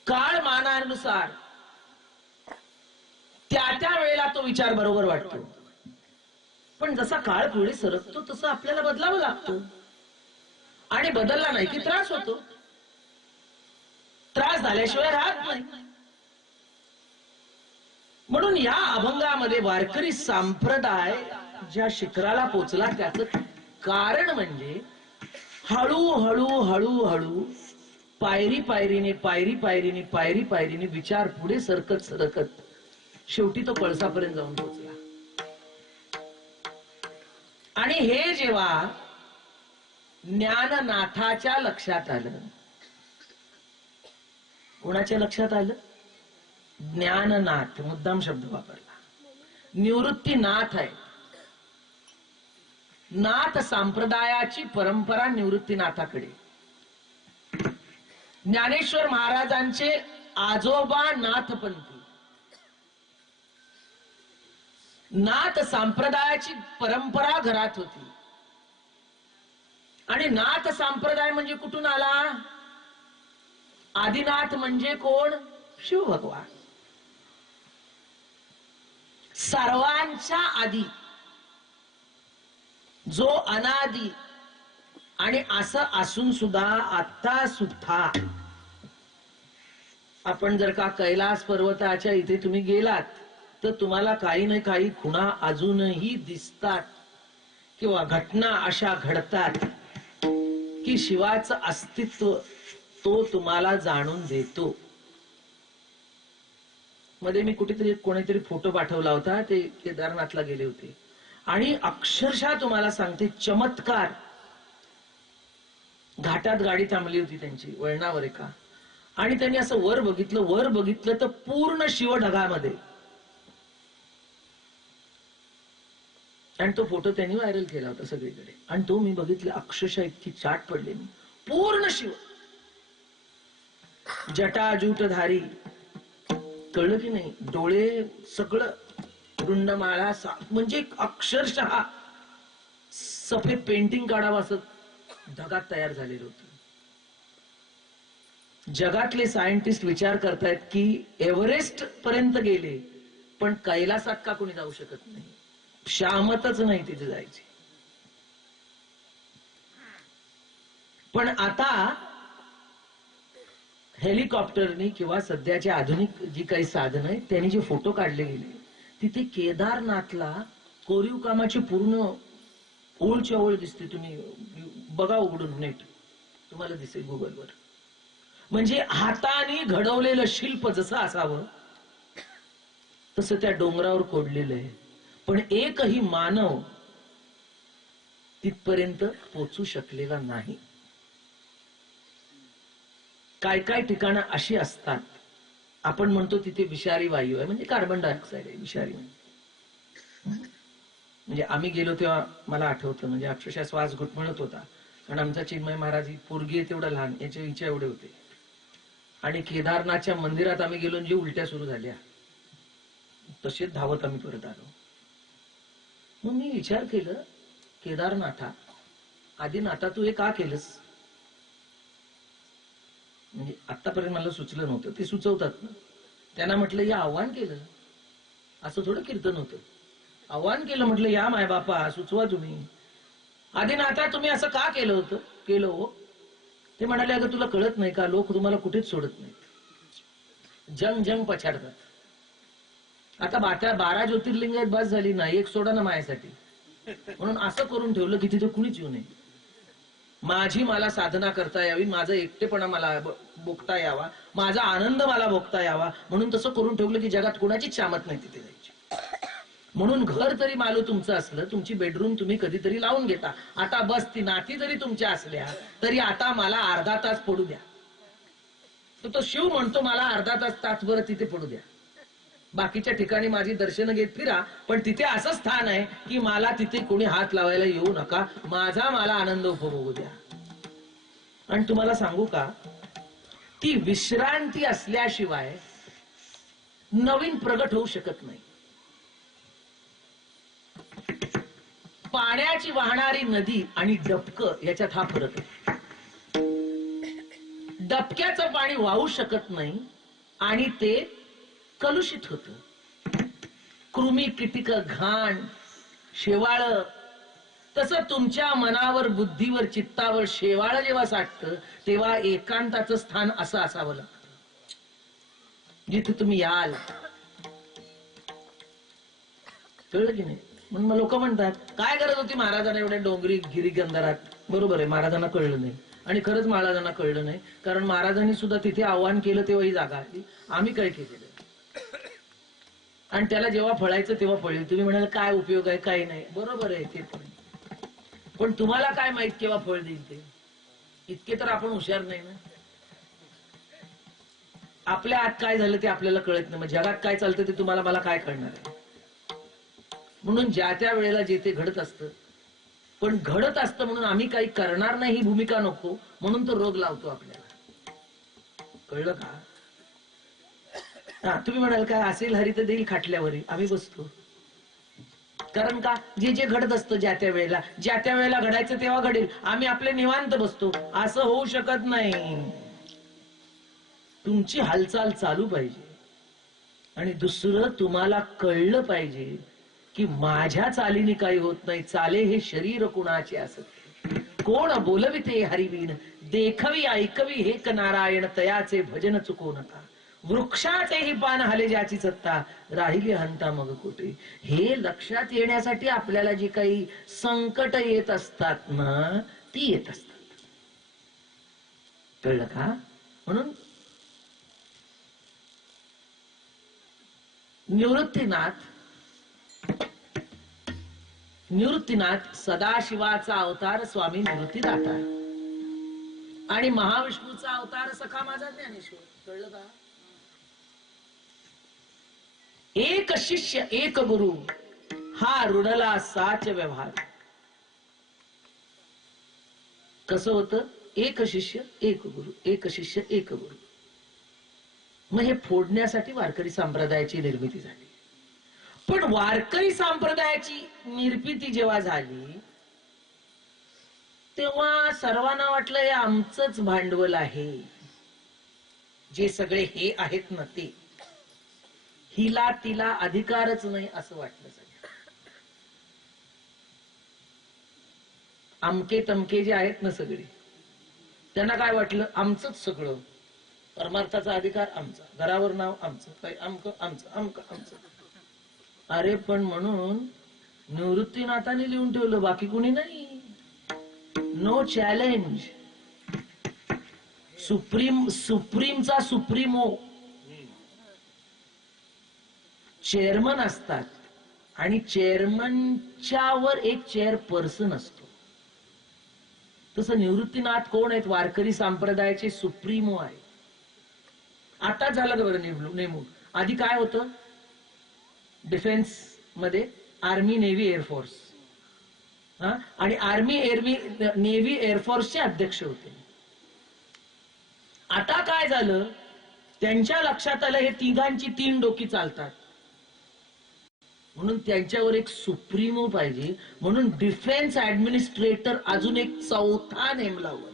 काळमानानुसार त्या वेळेला तो विचार बरोबर वाटतो, पण जसा काळ पुढे सरकतो तसं आपल्याला बदलावं लागतं. आणि बदलला नाही की त्रास होतो. त्रास झाल्याशिवाय राहत नाही. म्हणून या अभंगामध्ये वारकरी संप्रदाय ज्या शिखराला पोचला त्याचं कारण म्हणजे हळूहळू हळूहळू पायरी पायरीने पायरी पायरीने पायरी पायरीने विचार पुढे सरकत सरकत शेवटी तो कळसापर्यंत जाऊन पोचला. आणि हे जेव्हा ज्ञाननाथाच्या लक्षात आलं, कोणाच्या लक्षात आलं? ज्ञाननाथ, मुद्दाम शब्द वापरला. निवृत्तीनाथ आहे. नाथ संप्रदायाची परंपरा निवृत्तीनाथाकडे. ज्ञानेश्वर महाराजांचे आजोबा नाथपंथी. नाथ संप्रदायाची परंपरा घरात होती. आणि नाथ संप्रदाय म्हणजे कुठून आला? आदिनाथ म्हणजे कोण? शिव भगवान. सर्वांच्या आधी जो अनादी आणि असं असून सुद्धा आता सुद्धा आपण जर का कैलास पर्वताच्या इथे तुम्ही गेलात तर तुम्हाला काही ना काही खुणा अजूनही दिसतात किंवा घटना अशा घडतात की शिवाचं अस्तित्व तो तुम्हाला जाणून देतो. मध्ये मी कुठेतरी कोणीतरी फोटो पाठवला होता, ते केदारनाथला गेले होते आणि अक्षरशः तुम्हाला सांगते चमत्कार. घाटात गाडी थांबली होती त्यांची वळणावर एका, आणि त्यांनी असं वर बघितलं तर पूर्ण शिव ढगामध्ये. आणि तो फोटो त्यांनी व्हायरल केला होता सगळीकडे. आणि तो मी बघितला, अक्षरशः इतकी चाट पडली मी. पूर्ण शिव, जटाजूटधारी, कळलं की नाही, डोळे सगळं, रुंडमाळा, म्हणजे अक्षरशः सफेद पेंटिंग काढावं असं ढगात तयार झालेलं होतं. जगातले सायंटिस्ट विचार करतायत की एव्हरेस्ट पर्यंत गेले पण कैलासात का कोणी जाऊ शकत नाही? शामतच नाही तिथे जायची. पण आता हेलिकॉप्टरनी किंवा सध्याच्या आधुनिक जी काही साधनं आहेत त्यांनी जे फोटो काढले गेले, तिथे केदारनाथला कोरीव कामाची पूर्ण ओळच्या ओळ दिसते. तुम्ही बघा उघडून नेट, तुम्हाला दिसेल गुगलवर. म्हणजे हाताने घडवलेलं शिल्प जसं असावं तसं त्या डोंगरावर कोडलेलं आहे. पण एकही मानव तिथपर्यंत पोचू शकलेला नाही. काय काय ठिकाणं अशी असतात, आपण म्हणतो तिथे विषारी वायू आहे, म्हणजे कार्बन डायऑक्साईड आहे विषारी. म्हणजे आम्ही गेलो तेव्हा मला आठवतं, म्हणजे अक्षरशः श्वास घुटमळत होता. कारण आमचा चिन्मय महाराज, ही पोरगी आहे तेवढं लहान, याच्या इच्छा एवढे होते. आणि केदारनाथच्या मंदिरात आम्ही गेलो, जे उलट्या सुरू झाल्या, तसेच धावत आम्ही परत आलो. मग मी विचार केलं, केदारनाथा, आदिनाथा, तू हे का केलंस? म्हणजे आतापर्यंत मला सुचलं नव्हतं, ते सुचवतात ना. त्यांना म्हटलं या आव्हान केलं, असं थोडं कीर्तन होतं. आव्हान केलं, म्हटलं या मायबापा सुचवा तुम्ही. आदिनाथा तुम्ही असं का केलं होतं? केलं हो. ते म्हणाले अगं तुला कळत नाही का, लोक तुम्हाला कुठेच सोडत नाहीत, जंग जंग पछाडतात. आता 12 ज्योतिर्लिंगात बस झाली ना, एक सोडा ना माझ्यासाठी. म्हणून असं करून ठेवलं की तिथे कुणीच येऊ नये, माझी मला साधना करता यावी, माझा एकटेपणा मला भोगता यावा, माझा आनंद मला भोगता यावा, म्हणून तसं करून ठेवलं की जगात कुणाचीच शामत नाही तिथे जायची. म्हणून घर तरी मालू तुमचं असलं, तुमची बेडरूम तुम्ही कधीतरी लावून घेता. आता बस ती नाती जरी तुमच्या असल्या तरी आता मला अर्धा तास पडू द्या. तो शिव म्हणतो मला अर्धा तासभर तिथे पडू द्या. बाकीच्या ठिकाणी माझी दर्शनं घेत फिरा, पण तिथे असं स्थान आहे की मला तिथे कोणी हात लावायला येऊ नका, माझा मला आनंद उपभोगू द्या. आणि तुम्हाला सांगू का, ती विश्रांती असल्याशिवाय नवीन प्रगट होऊ शकत नाही. पाण्याची वाहणारी नदी आणि डबकं याच्यात हा फरक आहे. डबक्याचं पाणी वाहू शकत नाही आणि ते कलुषित होत. कृमी, कीटक, घाण, शेवाळ, तसं तुमच्या मनावर, बुद्धीवर, चित्तावर शेवाळ जेव्हा साठतं तेव्हा एकांताचं स्थान असं असावं लागतं, जिथे तुम्ही याल. कळलं की नाही? म्हणून लोक म्हणतात काय गरज होती महाराजांना एवढ्या डोंगरी गिरी गंधारात. बरोबर आहे, महाराजांना कळलं नाही, आणि खरंच महाराजांना कळलं नाही, कारण महाराजांनी सुद्धा तिथे आव्हान केलं तेव्हा ही जागा आली. आम्ही काय केलेलं, आणि त्याला जेव्हा फळायचं तेव्हा फळेल. तुम्ही म्हणाल काय उपयोग आहे, काही नाही, बरोबर आहे ते पण तुम्हाला काय माहित केव्हा फळ देईल ते? इतके तर आपण हुशार नाही ना. आपल्या आत काय झालं ते आपल्याला कळत नाही, मग जगात काय चालतं ते तुम्हाला मला काय कळणार आहे? म्हणून ज्या त्या वेळेला जे ते घडत असतं, पण घडत असतं म्हणून आम्ही काही करणार नाही ही भूमिका नको, म्हणून तो रोग लावतो आपल्याला. कळलं का? हा, तुम्ही म्हणाल काय असेल हरी तर देईल खाटल्यावरी, आम्ही बसतो. कारण का, जे जे घडत असतं ज्या त्या वेळेला घडायचं तेव्हा घडेल, आम्ही आपले निवांत बसतो. असं होऊ शकत नाही. तुमची हालचाल चालू पाहिजे, आणि दुसरं तुम्हाला कळलं पाहिजे की माझ्या चालीने काही होत नाही, चाले हे शरीर कुणाचे असते, कोण बोलविते हरिवीण, देखवी ऐकवी हे नारायण, तयाचे भजन चुकू नका, वृक्षाचेही पान हले ज्याची सत्ता, राहिली हंता मग कुठे. हे लक्षात येण्यासाठी आपल्याला जी काही संकट येत असतात ना, ती येत असतात. कळलं का? म्हणून निवृत्तीनाथ सदाशिवाचा अवतार स्वामी निवृत्तीदाता, आणि महाविष्णूचा अवतार सखा माझा ज्ञानेश्वर. कळलं का? एक शिष्य एक गुरु, हा रुडला साच व्यवहार. कसं होतं? एक शिष्य एक गुरु, एक शिष्य एक गुरु. मग हे फोडण्यासाठी वारकरी संप्रदायाची निर्मिती झाली. पण वारकरी संप्रदायाची निर्मिती जेव्हा झाली तेव्हा सर्वांना वाटलं हे आमचंच भांडवल आहे, जे सगळे हे आहेत ना ते, हिला तिला अधिकारच नाही असं वाटलं सगळं. आमके तमके जे आहेत ना सगळे, त्यांना काय वाटलं आमचंच सगळं, परमार्थाचा अधिकार आमचा, घरावर नाव आमचं, काही आमक आमचं, आमक आमचं. अरे पण म्हणून निवृत्तीनाथाने लिहून ठेवलं, बाकी कोणी नाही. No challenge. सुप्रीमचा सुप्रीमो चेअरमन असतात, आणि चेअरमनच्या वर एक चेअरपर्सन असतो. तसं निवृत्तीनाथ कोण आहेत? वारकरी संप्रदायाचे सुप्रीमो आहे. आता झालं बरं नेमून. आधी काय होतं? डिफेन्स मध्ये आर्मी, नेव्ही, एअरफोर्स, आणि आर्मी एअरवी नेव्ही एअरफोर्सचे अध्यक्ष होते. आता काय झालं, त्यांच्या लक्षात आलं हे तिघांची 3 डोकी चालतात, म्हणून त्यांच्यावर एक सुप्रीमो पाहिजे. म्हणून डिफेन्स ऍडमिनिस्ट्रेटर अजून एक चौथा नेमला वर.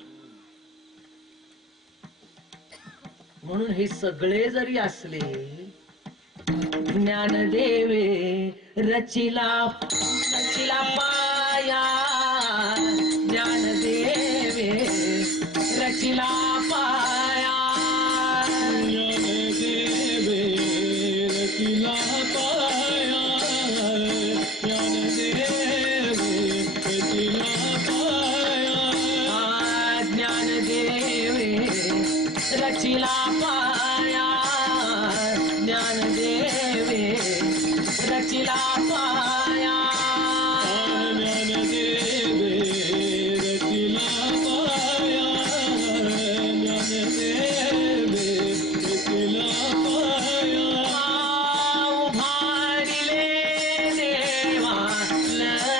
म्हणून हे सगळे जरी असले, ज्ञानदेवे रचिला रचिला पाया, ज्ञानदेवे रचिला पाया, ज्ञानदेवे रचिला पाया, ज्ञानदेवे रचिला पाया, ज्ञानदेवे रचिला पाया, ज्ञानदेवे रचिला पाया, ज्ञानदेवे रचिला पाया, ज्ञानदेवे रचिला पाया, उभारिले देवालया,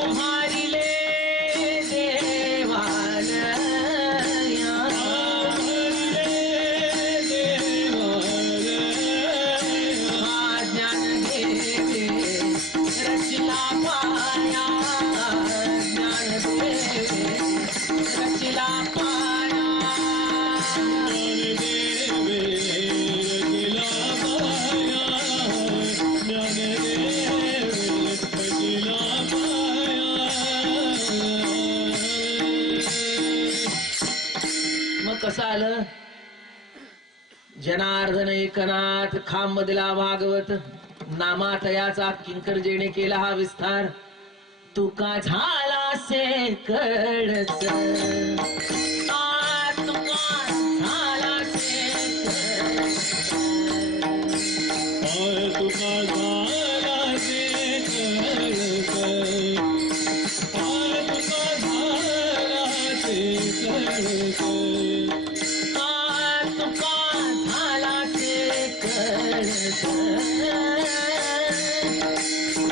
उभारिले देवालया, ज्ञानदेवे रचिला पाया, ज्ञानदेवे रचिला पाया, ज्ञानदेवे रचिला पाया, ज्ञानदेवे रचिला पाया. मग कसं आलं, जनार्दन एकनाथ खांबदला भागवत नामात याचा किंकर जेणे केला हा विस्तार. तुका झाला से कळस, तुका झाला से कळस, तुका झाला ते कळस, तुका झाला ते कळस, तुका झाला से कळस,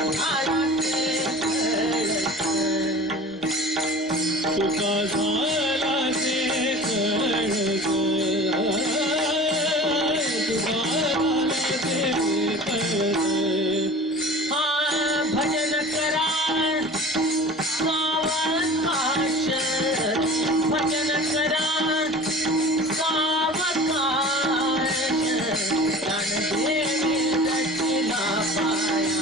झाला से कळस, तुका झाला ते कळस, तुका झाला ते कळस. भजन करा सावकाश, भजन करा सावकाश, ज्ञानदेवे रचिला पाया,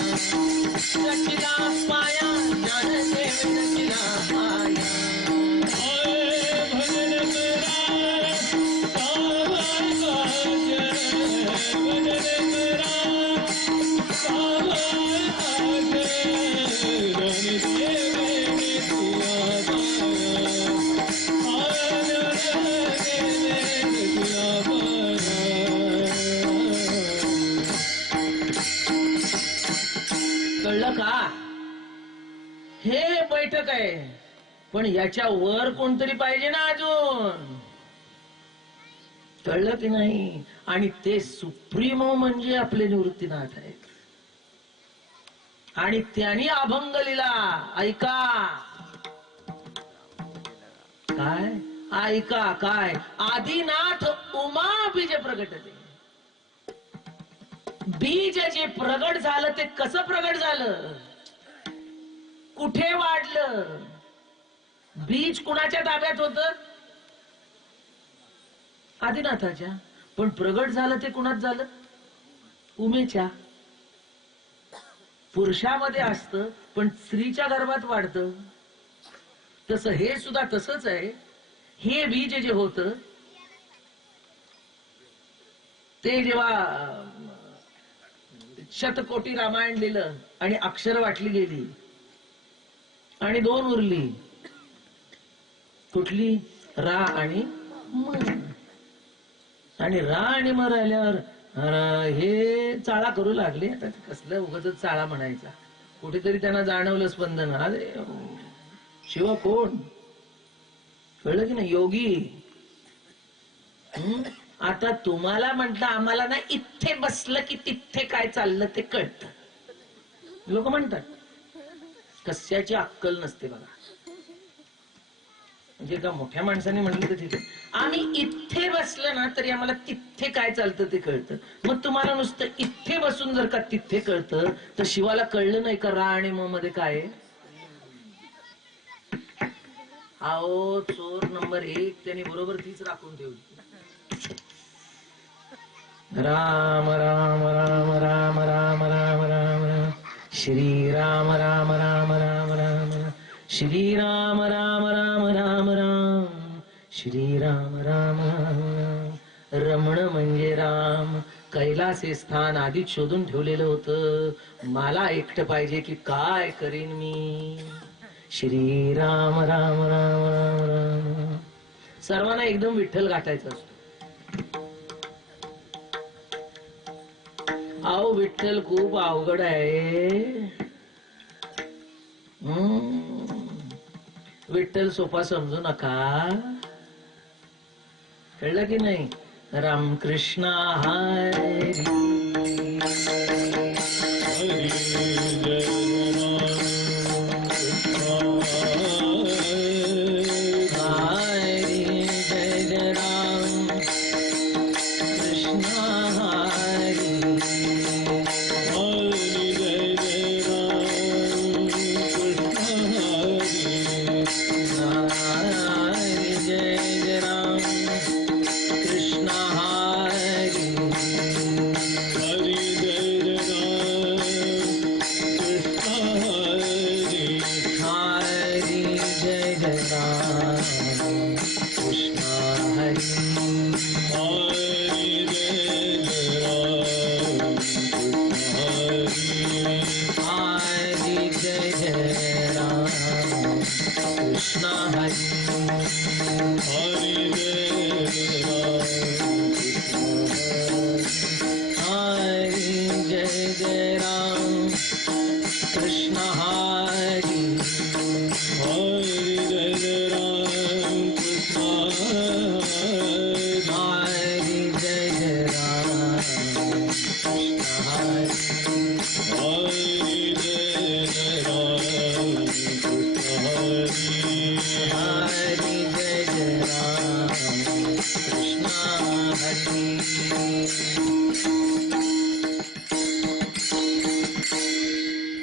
रचिला पाया, ज्ञानदेवे रचिला पाया, भजन करा सावकाश, भजन करा सावकाश, ज्ञानदेवे रचिला पाया, ज्ञानदेवे रचिला पाया. कळलं का? हे बैठक आहे, पण याच्या वर कोणतरी पाहिजे ना अजून. कळलं की नाही? आणि ते सुप्रीमो म्हणजे आपले निवृत्तीनाथ आहेत. आणि त्यांनी अभंग लिहिला, ऐका काय, ऐका काय, आदिनाथ उमा बीज प्रगटते. बीज जे प्रगट झालं ते कसं प्रगट झालं, कुठे वाढलं? बीज कुणाच्या ताब्यात होत? आदिनाथाच्या. पण प्रगट झालं ते कुणात झालं? उमेच्या. पुरुषामध्ये असतं पण स्त्रीच्या गर्भात वाढतं. तसं हे सुद्धा तसंच आहे. हे बीज जे होत ते जेव्हा शतकोटी रामायण लिहिलं आणि अक्षर वाटली गेली आणि 2 उरली, कुठली? रा आणि म. आणि रा आणि म राहिल्यावर हे चाळा करू लागले. आता कसलं उगाच चाळा म्हणायचा, कुठेतरी त्यांना जाणवलं स्पंदन. अरे शिव कोण? कळलं की नाही? योगी. आता तुम्हाला म्हटलं आम्हाला ना इथे बसलं की तिथे काय चाललं ते कळतं. लोक म्हणतात कशाची अक्कल नसते बघा. म्हणजे एका मोठ्या माणसाने म्हटलं तर तिथे आम्ही इथे बसलं ना तरी आम्हाला तिथे काय चालतं ते कळतं. मग तुम्हाला नुसतं इथे बसून जर का तिथे कळतं तर शिवाला कळलं नाही का रा आणि म मध्ये काय आहे? आओ चोर नंबर 1 त्यांनी बरोबर तीच राखून ठेवली. राम राम राम राम राम राम राम राम श्री राम राम राम राम राम राम श्री राम राम राम राम राम श्री राम राम राम राम. रमण म्हणजे राम. कैलासे स्थान आधीच शोधून ठेवलेलं होतं. मला एकटं पाहिजे की काय करीन मी. श्री राम राम राम राम राम. सर्वांना एकदम विठ्ठल गाठायचा असतो. आओ विठ्ठल खूप अवघड आहे. विठ्ठल सोपा समजू नका. कळलं की नाही. रामकृष्ण हरी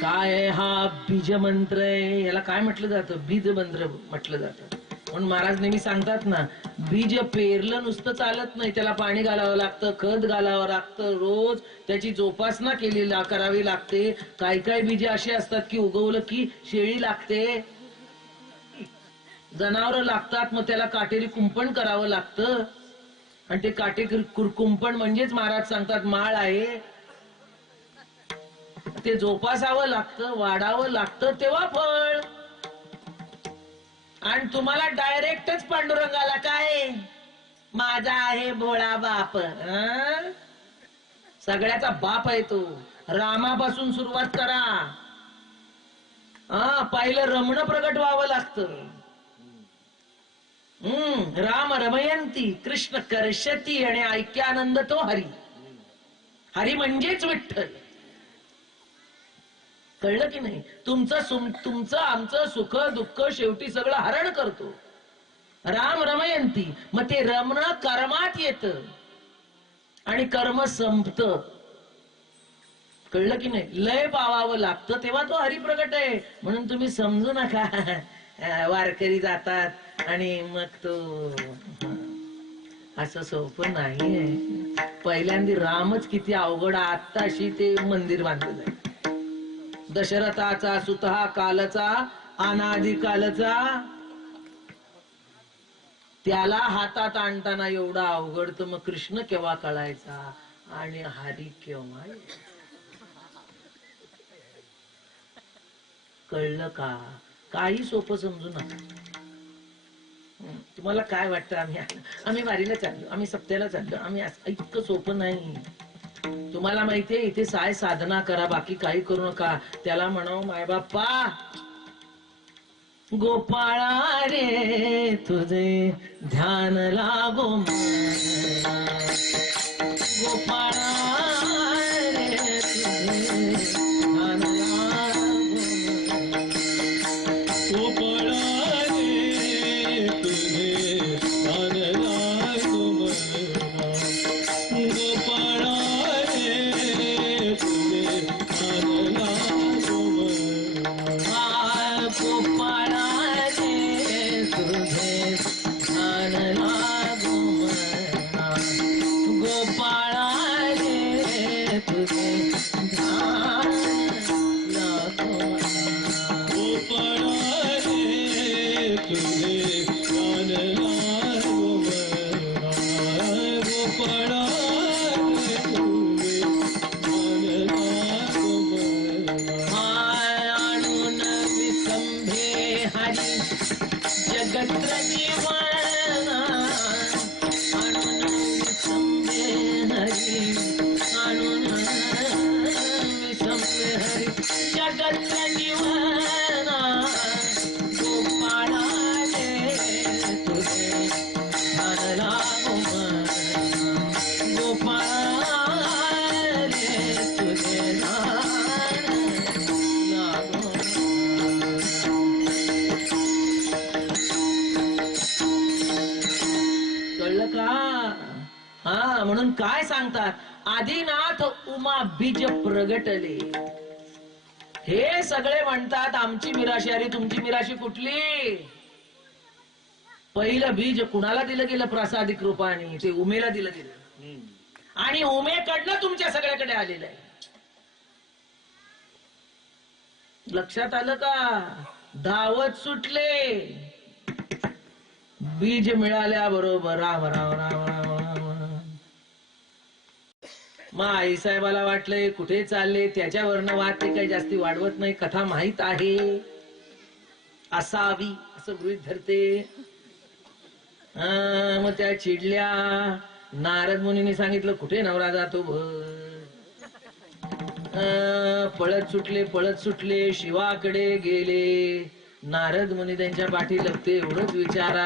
काय हा बीज मंत्र आहे. याला काय म्हटलं जातं? बीज मंत्र म्हटलं जातं. म्हणून महाराज नेहमी सांगतात ना, बीज पेरलं नुसतं चालत नाही. त्याला पाणी घालावं लागतं, खत घालावं लागतं, रोज त्याची जोपासना करावी लागते. काही काही बीज अशी असतात की उगवलं की शेळी लागते, जनावर लागतात, मग त्याला काटेरी कुंपण करावं लागतं. आणि ते काटेरी कुंपण म्हणजेच महाराज सांगतात माळ आहे. ते जोपासावं लागतं, वाढावं लागतं, तेव्हा फळ. आणि तुम्हाला डायरेक्टच पांडुरंगाला काय माझा आहे भोळा बाप. सगळ्याचा बाप आहे तो. रामापासून सुरुवात करा. पहिलं रमण प्रगट व्हावं लागतं. राम रमयंती कृष्ण कर्षती आणि ऐक्यानंद तो हरी. हरी म्हणजेच विठ्ठल. कळलं की नाही. तुमचं आमचं सुख दुःख शेवटी सगळं हरण करतो. राम रमयंती. मग ते रमणं कर्मात येत आणि कर्म संपत. कळलं की नाही. लय पावावं लागतं तेव्हा तो हरिप्रगट आहे. म्हणून तुम्ही समजू नका वारकरी जातात आणि मग तो असं सोपं नाहीये. पहिल्यांदा रामच किती अवघड. आत्ताशी ते मंदिर बांधलं जाईल. दशरथाचा सुतहा कालचा अनादि कालचा. त्याला हातात आणताना एवढा अवघड, तर मग कृष्ण केव्हा कळायचा आणि हरी केव्हा. कळलं का. काही सोपं समजू नका. तुम्हाला काय वाटतं आम्ही वारीला चाललो, आम्ही सप्त्याला चाललो, आम्ही इतकं सोपं नाही. तुम्हाला माहितीये इथे साधना करा, बाकी काही करू नका. त्याला म्हणावं माय बाप्पा गोपाळा रे तुझे ध्यान लागो मला. गोपाळा रे तुझे ध्यान लागो मला. गोपाळा रे तुझे ध्यान लागो मला. गोपाळा रे तुझे ध्यान लागो मला. गोपाळा रे तुझे ध्यान लागो मला. गोपाळा रे तुझे ध्यान लागो मला. गोपाळा रे तुझे ध्यान लागो मला. गोपाळा रे तुझे ध्यान लागो मला. आणून विसंभे हरी जगत्र जीवना. आणून विसंभे हरी. आणून विसंभे हरी जगत्र जीवना. गोपाळा रे तुझे ध्यान लागो मला. गोपाळा रे तुझे ध्यान लागो मला. कळलं का? हा, म्हणून काय सांगतात, आदिनाथ उमा बीज प्रगटले. हे सगळे म्हणतात आमची मिराशी. अरे तुमची मिराशी कुठली? पहिलं बीज कुणाला दिलं गेलं? प्रासादिक रूपाने ते उमेला दिलं गेलं. आणि उमेकडनं तुमच्या सगळ्याकडे आलेलं आहे. लक्षात आलं का? धावत सुटले बीज मिळाल्याबरोबर. राम राम राम राम राम. मग आईसाहेबाला वाटलंय कुठे चालले, त्याच्यावरनं वाद ते काही जास्ती वाढवत नाही. कथा माहित आहे, असावी असं गृहीत धरते. मग त्या चिडल्या. नारद मुनीने सांगितलं कुठे नवरा जातो पळत सुटले शिवाकडे गेले. नारद मुनी त्यांच्या पाठी लपते. एवढंच विचारा,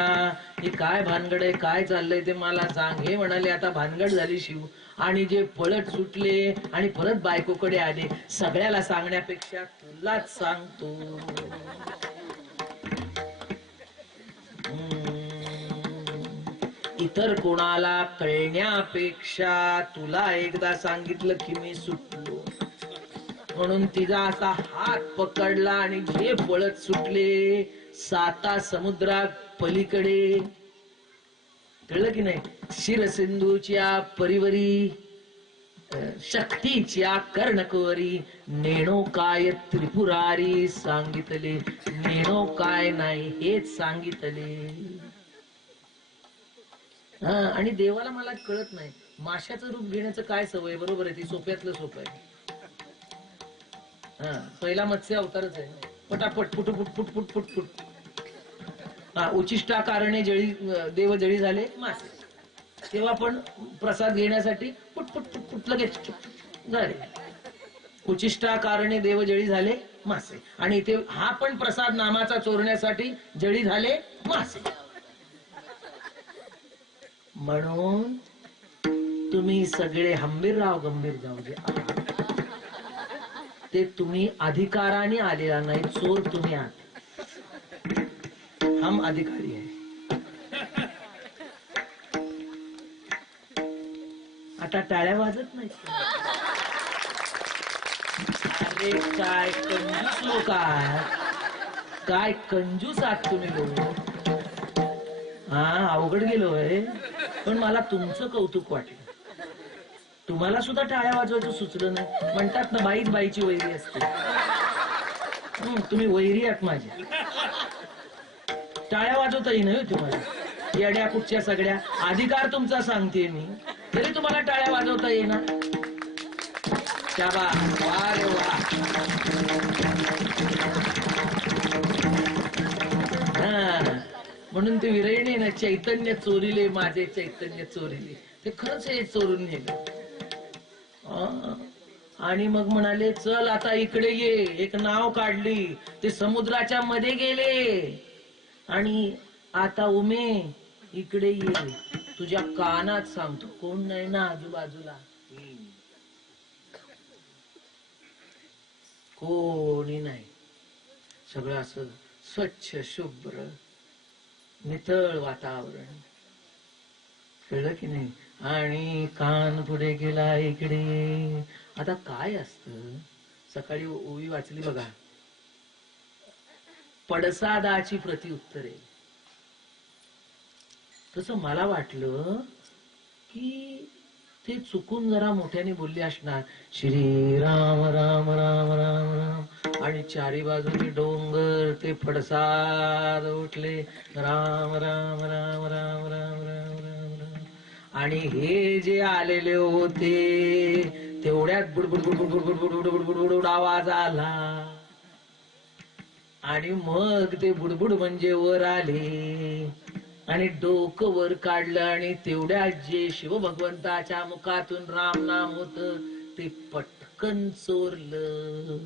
हे काय भानगड आहे, काय चाललंय ते मला सांग. हे म्हणाले आता भानगड झाली शिव. आणि जे पळत सुटले आणि परत बायकोकडे आले. सगळ्याला सांगण्यापेक्षा तुलाच सांगतो. इतर कोणाला कळण्यापेक्षा तुला एकदा सांगितलं की मी सुटलो. म्हणून तिचा असा हात पकडला आणि जे पळत सुटले 7 समुद्रात पलीकडे. कळलं की नाही? शिरसिंधूच्या परिवरी शक्तीच्या कर्णकवरी नेणो काय त्रिपुरारी सांगितले. नेणो काय नाही हेच सांगितले. आणि देवाला मला कळत नाही माशाचं रूप घेण्याचं काय सवय. बरोबर आहे, ती सोप्यातलं सोपं आहे. पहिला मत्स्य अवतारच आहे. पटापट फुटफुट फुटफुट फुटफुट. उचिष्टा कारणे जळी देव जळी झाले मासे. तेव्हा पण प्रसाद घेण्यासाठी फुटफुट फुटफुट लगेच झाले. उचिष्टा कारणे देव जळी झाले मासे. आणि इथे हा पण प्रसाद नामाचा चोरण्यासाठी जळी झाले मासे. म्हणून तुम्ही सगळे हंबीरराव गंभीरराव जे आहात ते तुम्ही अधिकाराने आलेला नाही, चोर तुम्ही आहात. हम अधिकारी आहे. आता टाळ्या वाजत नाही. अरे काय कंजूस लोक आहात, काय कंजूस आहात तुम्ही लोक. अवघड गेलोय. पण मला तुमचं कौतुक वाटलं. तुम्हाला सुद्धा टाळ्या वाजवायचं सुचलं नाही. म्हणतात ना बाईच बाईची वैरी असते. तुम्ही वैरी आहात माझ्या. टाळ्या वाजवता येईन तुम्हाला. येड्या कुठच्या सगळ्या. अधिकार तुमचा सांगते मी, तरी तुम्हाला टाळ्या वाजवता येईना. शाबास, वा रे वा. म्हणून ते विरहिणी ना, चैतन्य चोरिले माझे चैतन्य चोरिले. ते खरंच हे चोरून नेलं. आणि मग म्हणाले चल आता इकडे ये. एक नाव काढली, ते समुद्राच्या मध्ये गेले आणि आता उमे इकडे ये, तुझ्या कानात सांगतो. कोण नाही ना आजूबाजूला, कोणी नाही. सगळं असं स्वच्छ शुभ्र नितळ वातावरण. कळलं की नाही? आणि कान पुढे गेला, इकडे. आता काय असतं, सकाळी ओवी वाचली बघा, पडसादाची प्रत्युत्तरे. तसं मला वाटलं की ते चुकून जरा मोठ्याने बोलली असणार, श्री राम राम राम राम राम, आणि चारी बाजूनी डोंगर, ते पडसाद उठले, राम राम राम राम राम राम राम राम. आणि हे जे आलेले होते तेवढ्यात बुडबुड बुडबुड बुडबुड बुडबुड बुडबुड बुडबुड आवाज आला. आणि मग ते बुडबुड म्हणजे वर आले आणि डोकं वर काढलं आणि तेवढ्यात जे शिवभगवंताच्या मुखातून राम नाम होत ते पटकन चोरलं.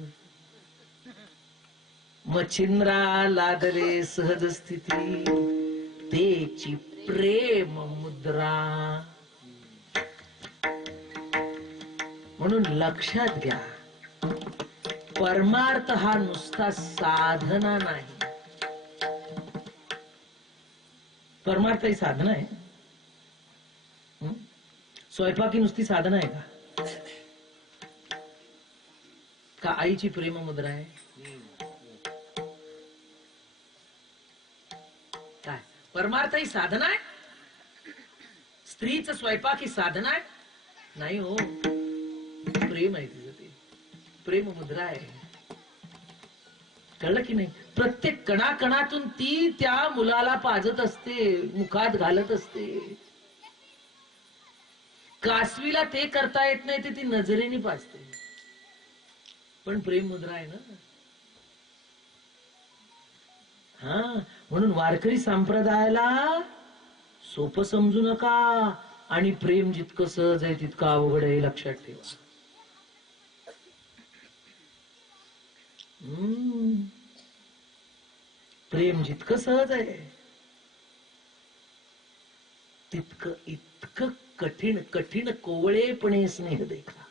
मच्छिंद्रा लादले सहज स्थिती, तेची प्रेम मुद्रा. म्हणून लक्षात घ्या, परमार्थ हा नुसता साधना नाही. परमार्थ ही साधना आहे. स्वयंपाक ही नुसती साधना आहे का आईची प्रेम मुद्रा आहे? काय परमार्थ ही साधना आहे? स्त्रीचं स्वयंपाक ही साधना आहे? नाही हो, प्रेम आहे तिचं, ते प्रेम मुद्रा आहे. कळलं की नाही? प्रत्येक कणाकणातून ती त्या मुलाला पाजत असते, मुखात घालत असते. कासवीला ते करता येत नाही, ते ती नजरेने पाजते, पण प्रेम मुद्रा आहे ना. हा, म्हणून वारकरी संप्रदायाला सोपं समजू नका. आणि प्रेम जितकं सहज आहे तितकं अवघड आहे, लक्षात ठेवा. प्रेम जितकं सहज आहे तितकं इतकं कठीण. कठीण कोवळेपणे स्नेह देखा,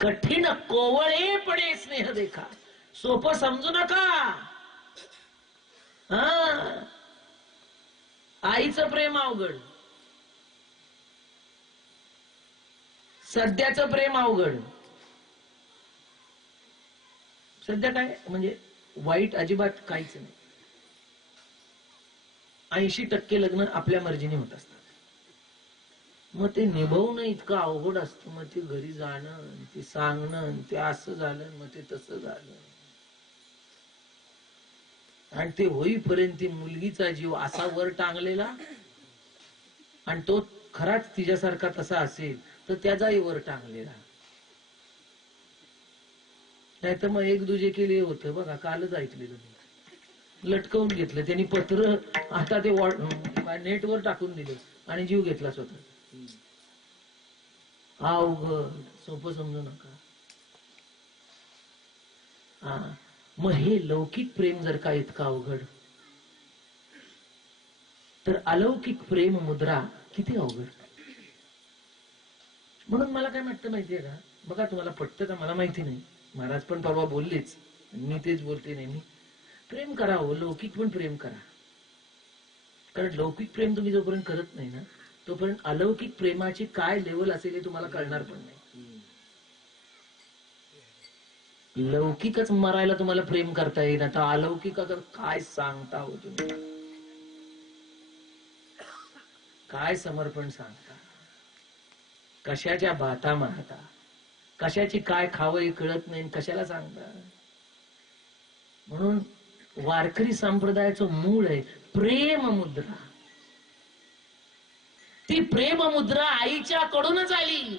कठीण कोवळेपणे स्नेह देखा. सोपं समजू नका. हा, आईचं प्रेम अवघड, सध्याचं प्रेम अवघड. सध्या काय म्हणजे वाईट अजिबात काहीच नाही. 80% लग्न आपल्या मर्जीने होत असतात. मग ते निभवणं इतकं अवघड असतं. मग ते घरी जाणं, ते सांगणं, ते असं झालं, मग ते तसं झालं, आणि ते होईपर्यंत ती मुलगीचा जीव असा वर टांगलेला, आणि तो खराच तिच्यासारखा तसा असेल तर त्याचाही वर टांगलेला. नाही तर मग एक दुजे केले होतं बघा, कालच ऐकलेलं, लटकवून घेतलं त्यांनी पत्र. आता ते नेटवर टाकून दिले आणि जीव घेतला स्वतः. अवघड, सोपं समजू नका. हा, मग हे लौकिक प्रेम जर का इतकं अवघड, तर अलौकिक प्रेम मुद्रा किती अवघड. म्हणून मला काय वाटतं माहितीये का, बघा तुम्हाला पटतं का मला माहिती नाही, महाराज पण परवा बोललेच, मी तेच बोलते नेहमी, प्रेम करा हो, लौकिक पण प्रेम करा. कारण लौकिक प्रेम तुम्ही जोपर्यंत करत नाही ना, तोपर्यंत अलौकिक प्रेमाची काय लेवल असेल हे तुम्हाला कळणार पण नाही. लौकिकच मरायला तुम्हाला प्रेम करता येईल, आता अलौकिक काय सांगता हो तुम्ही, काय समर्पण सांगता, कशाच्या बाता मारता, कशाची काय खावं हे कळत नाही, कशाला सांगता. म्हणून वारकरी संप्रदायाचं मूळ आहे प्रेम मुद्रा. ती प्रेम मुद्रा आईच्या कडूनच आली.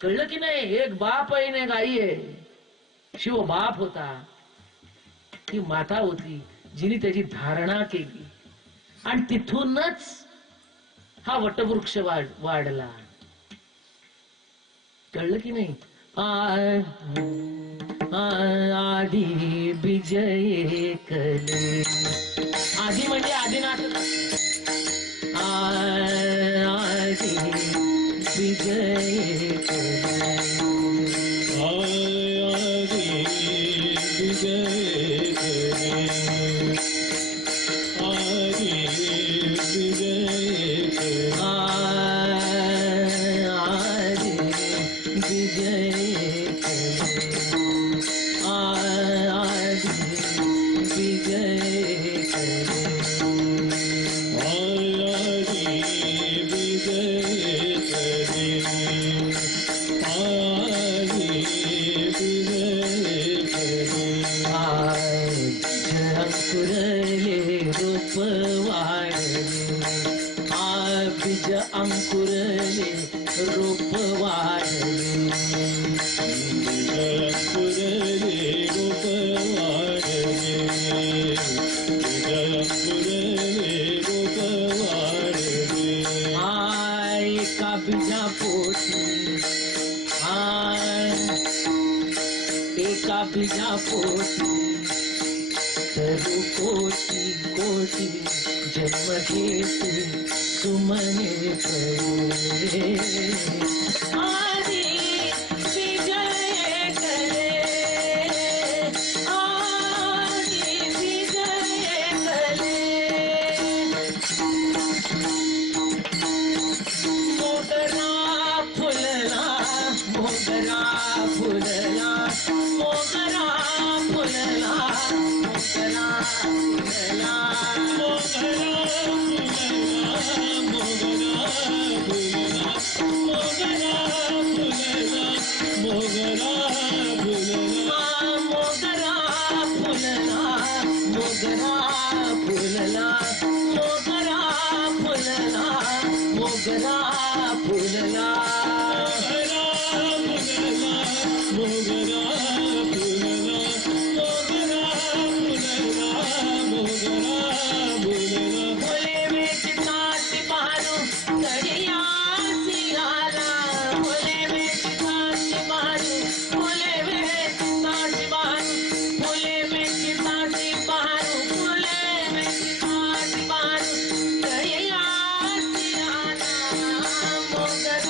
कळलं की नाही? एक बाप आहे, एक आई आहे. शिव बाप होता, ती माता होती जिने त्याची धारणा केली, आणि तिथूनच हा वटवृक्ष वाढला. कळलं की नाही? आधी विजय कले. आधी म्हणजे आदिनाथ. आधी विजय कले. आदि विजय करे. आदि विजय करे. आधी विजय कले. आधी विजय कले. आदि विजय करे. आदि विजय करे. अंकुरले रूप वाढले. बीज अंकुरले रूप वाढले. अंकुरले रूप वाढले. अंकुरले रूप वाढले. एका बीजा पोटी. एका बीजा पोटी तरु कोटी कोटी जन्म घेती सुमने प्रभुरे. आधी विजय करे. आधी विजय करे. मोगरा फुलला. मोगरा फुलला. मोगरा फुलला. मोगरा फुलला. मोगरा फुलला. मोगरा फुलला. मोगरा फुलला. मोगरा फुलला. मोगरा फुलला. फुले वेचताची बहारू तळियासी आला. फुले वेचताची बहारू. फुले वेचताची बहारू. फुले वेचताची बहारू. फुले वेचताची बहारू तळियासी आला. मोगरा फुलला.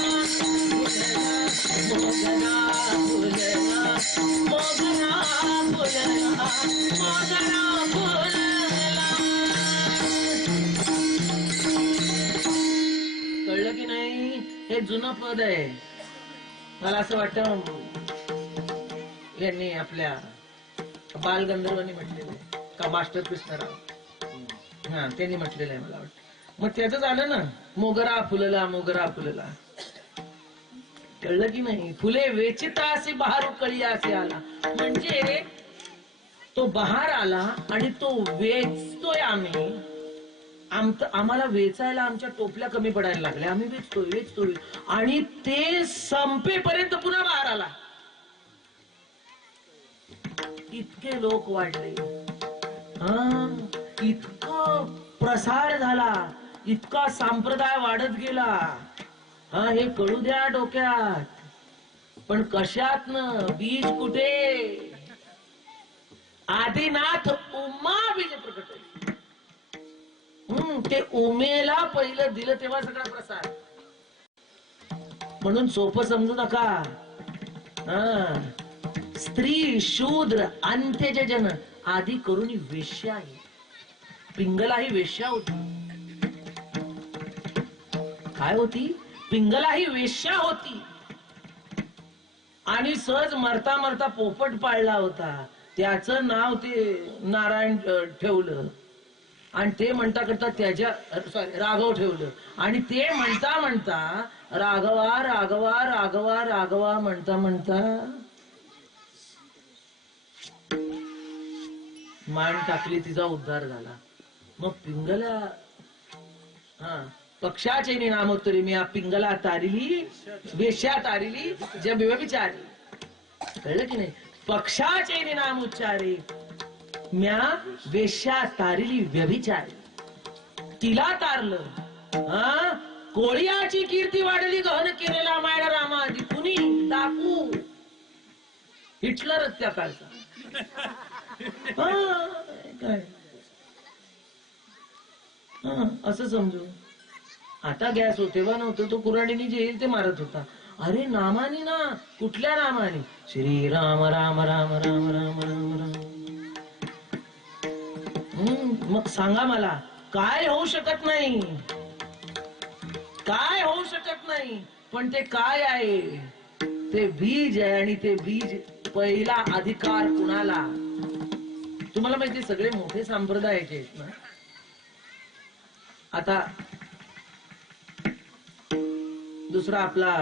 मोगरा फुलला. मोगरा फुलला. मोगरा फुलला. कळलं की नाही? हे जुनं पद आहे. मला असं वाटतं यांनी आपल्या बालगंधर्वांनी म्हटलेलं आहे का मास्टर कृष्णराव, हा त्यांनी म्हटलेलं आहे मला वाटतं. मग त्याच झालं ना, मोगरा फुलला. मोगरा फुलला. कळलं की नाही? फुले वेचितासी बहारू कळियासी आला. म्हणजे तो बहार आला आणि तो वेचतोय आम्ही. आम्हाला वेचायला आमच्या टोपल्या कमी पडायला लागल्या. आम्ही वेचतोय आणि ते संपेपर्यंत पुन्हा बाहेर आला. इतके लोक वाढले. इतका प्रसार झाला. इतका संप्रदाय वाढत गेला. हे कळू द्या डोक्यात. पण कशातनं? बीज कुठे? आदिनाथ उमा बीज प्रकट आहे. ते उमेला पहिलं दिलं तेव्हा सगळा प्रसार. म्हणून सोपं समजू नका. स्त्री शूद्र अंत्यजन आदी करून वेश्या आहे. पिंगला ही वेश्या होती. काय होती? पिंगला ही वेश्या होती. आणि सहज मरता मरता पोपट पाळला होता. त्याचं नाव ते नारायण ठेवलं. आणि ते म्हणता करता त्याच्या राघव ठेवलं. आणि ते म्हणता म्हणता राघवा राघवा राघवा राघवा म्हणता म्हणता मान टाकली. तिचा उद्धार झाला. मग पिंगला पक्षाचे नामोत्तरी मी पिंगला तारिली वेश्या तारिली जब व्यभिचारी. कळलं की नाही? पक्षाचे नाम उच्चारे म्या वेश्या तारिली व्यभिचारी. तिला तारलं. कोळियाची कीर्ती वाढली गहन केलेला मायडा रामाजी कुणी टाकू हिटलरच त्या काळचा. काय असं समजू. आता गॅस होते तेव्हा नव्हतं. तो कुऱ्हाडीने जे येईल ते मारत होता. अरे नामानी ना. कुठल्या नामानी? श्रीराम राम राम राम राम राम राम. मग सांगा मला काय होऊ शकत नाही? काय होऊ शकत नाही? पण ते काय आहे? ते बीज आहे. आणि ते बीज पहिला अधिकार कुणाला? तुम्हाला माहिती सगळे मोठे संप्रदायाचे आहेत ना. आता दुसरा आपला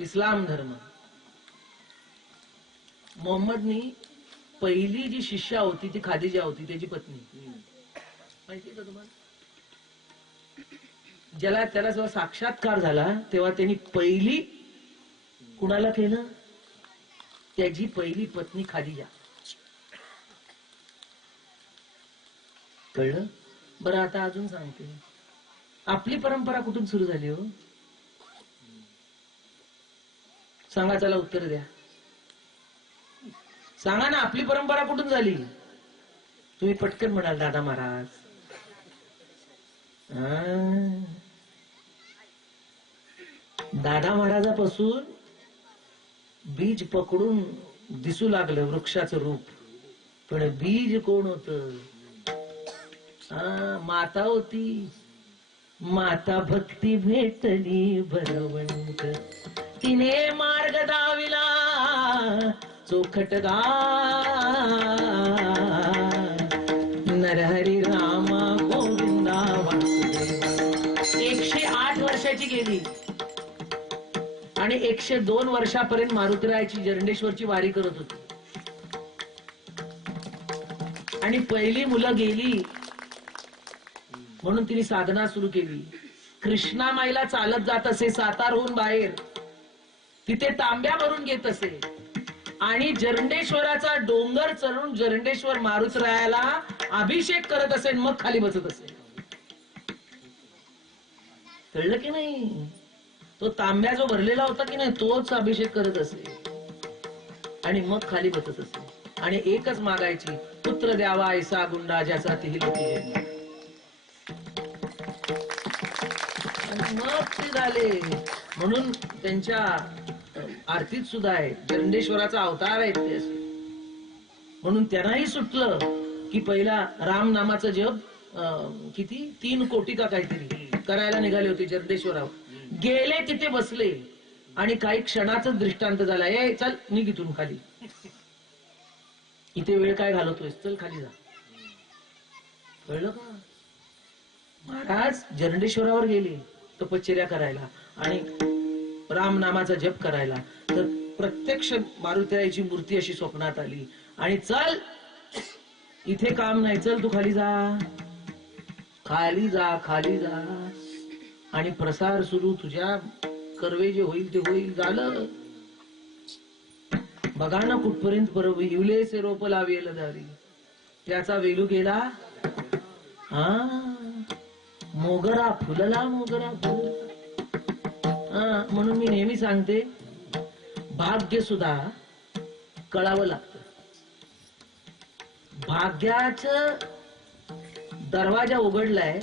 इस्लाम धर्म. मोहम्मदनी पहिली जी शिष्या होती ती खादिजा होती, त्याची पत्नी. माहिती का तुम्हाला? त्याला जेव्हा साक्षात्कार झाला तेव्हा त्यांनी पहिली कुणाला केलं? त्याची पहिली पत्नी खादिजा. कळलं? बरं आता अजून सांगते. आपली परंपरा कुठून सुरू झाली हो? सांगा, चला उत्तर द्या. सांगा ना, आपली परंपरा कुठून झाली? तुम्ही पटकन म्हणाल दादा महाराज. दादा महाराजापासून बीज पकडून दिसू लागलं वृक्षाचं रूप. पण बीज कोण होत? माता होती. माता भक्ती भेटली भरवंत. तिने मार्ग दाविला चोखटगा. नरहरी रामा गोविंदा वासुदेवा. 108 वर्षाची गेली आणि 102 वर्षापर्यंत मारुतीरायाची जरंडेश्वरची वारी करत होती. आणि पहिली मुलं गेली म्हणून तिने साधना सुरू केली. कृष्णामाईला चालत जात असे सातारहून बाहेर. तिथे तांब्या भरून घेत असे आणि जरंडेश्वराचा डोंगर चढून जरंडेश्वर मारुतीरायाला अभिषेक करत असे. मग खाली बसत असे. कळलं की नाही? तो तांब्या जो भरलेला होता की नाही तोच अभिषेक करत असे आणि मग खाली बसत असे. आणि एकच मागायची, पुत्र द्यावा ऐसा गुंडा ज्याचा तिही लोकी जन्म. मग ते झाले. म्हणून त्यांच्या आरतीत सुद्धा आहे जरंडेश्वराचा अवतार आहे ते असे. म्हणून त्यांनाही सुटलं की पहिला राम नामाचं जप किती 3 कोटी का काहीतरी करायला निघाले होते जरंडेश्वरावर. गेले तिथे बसले आणि काही क्षणाचाच दृष्टांत झाला. ए चल निघ इथून खाली. इथे वेळ काय घालवतोय? चल खाली जा. कळलं का? महाराज जरंडेश्वरावर गेले तपश्चर्या करायला आणि राम नामाचा जप करायला. तर प्रत्यक्ष मारुतीरायाची मूर्ती अशी स्वप्नात आली आणि चल इथे काम नाही, चल तू खाली जा. खाली जा, खाली जा. आणि प्रसार सुरू. तुझ्या कर्वे जे होईल ते होईल. झालं. बघा ना कुठपर्यंत परब. इवले से रोप लावेल दारी. त्याचा वेलू गेला. मोगरा फुलला, मोगरा फुलला. म्हणून मी नेहमी सांगते भाग्य सुद्धा कळावं लागतं. भाग्याचं दरवाजा उघडलाय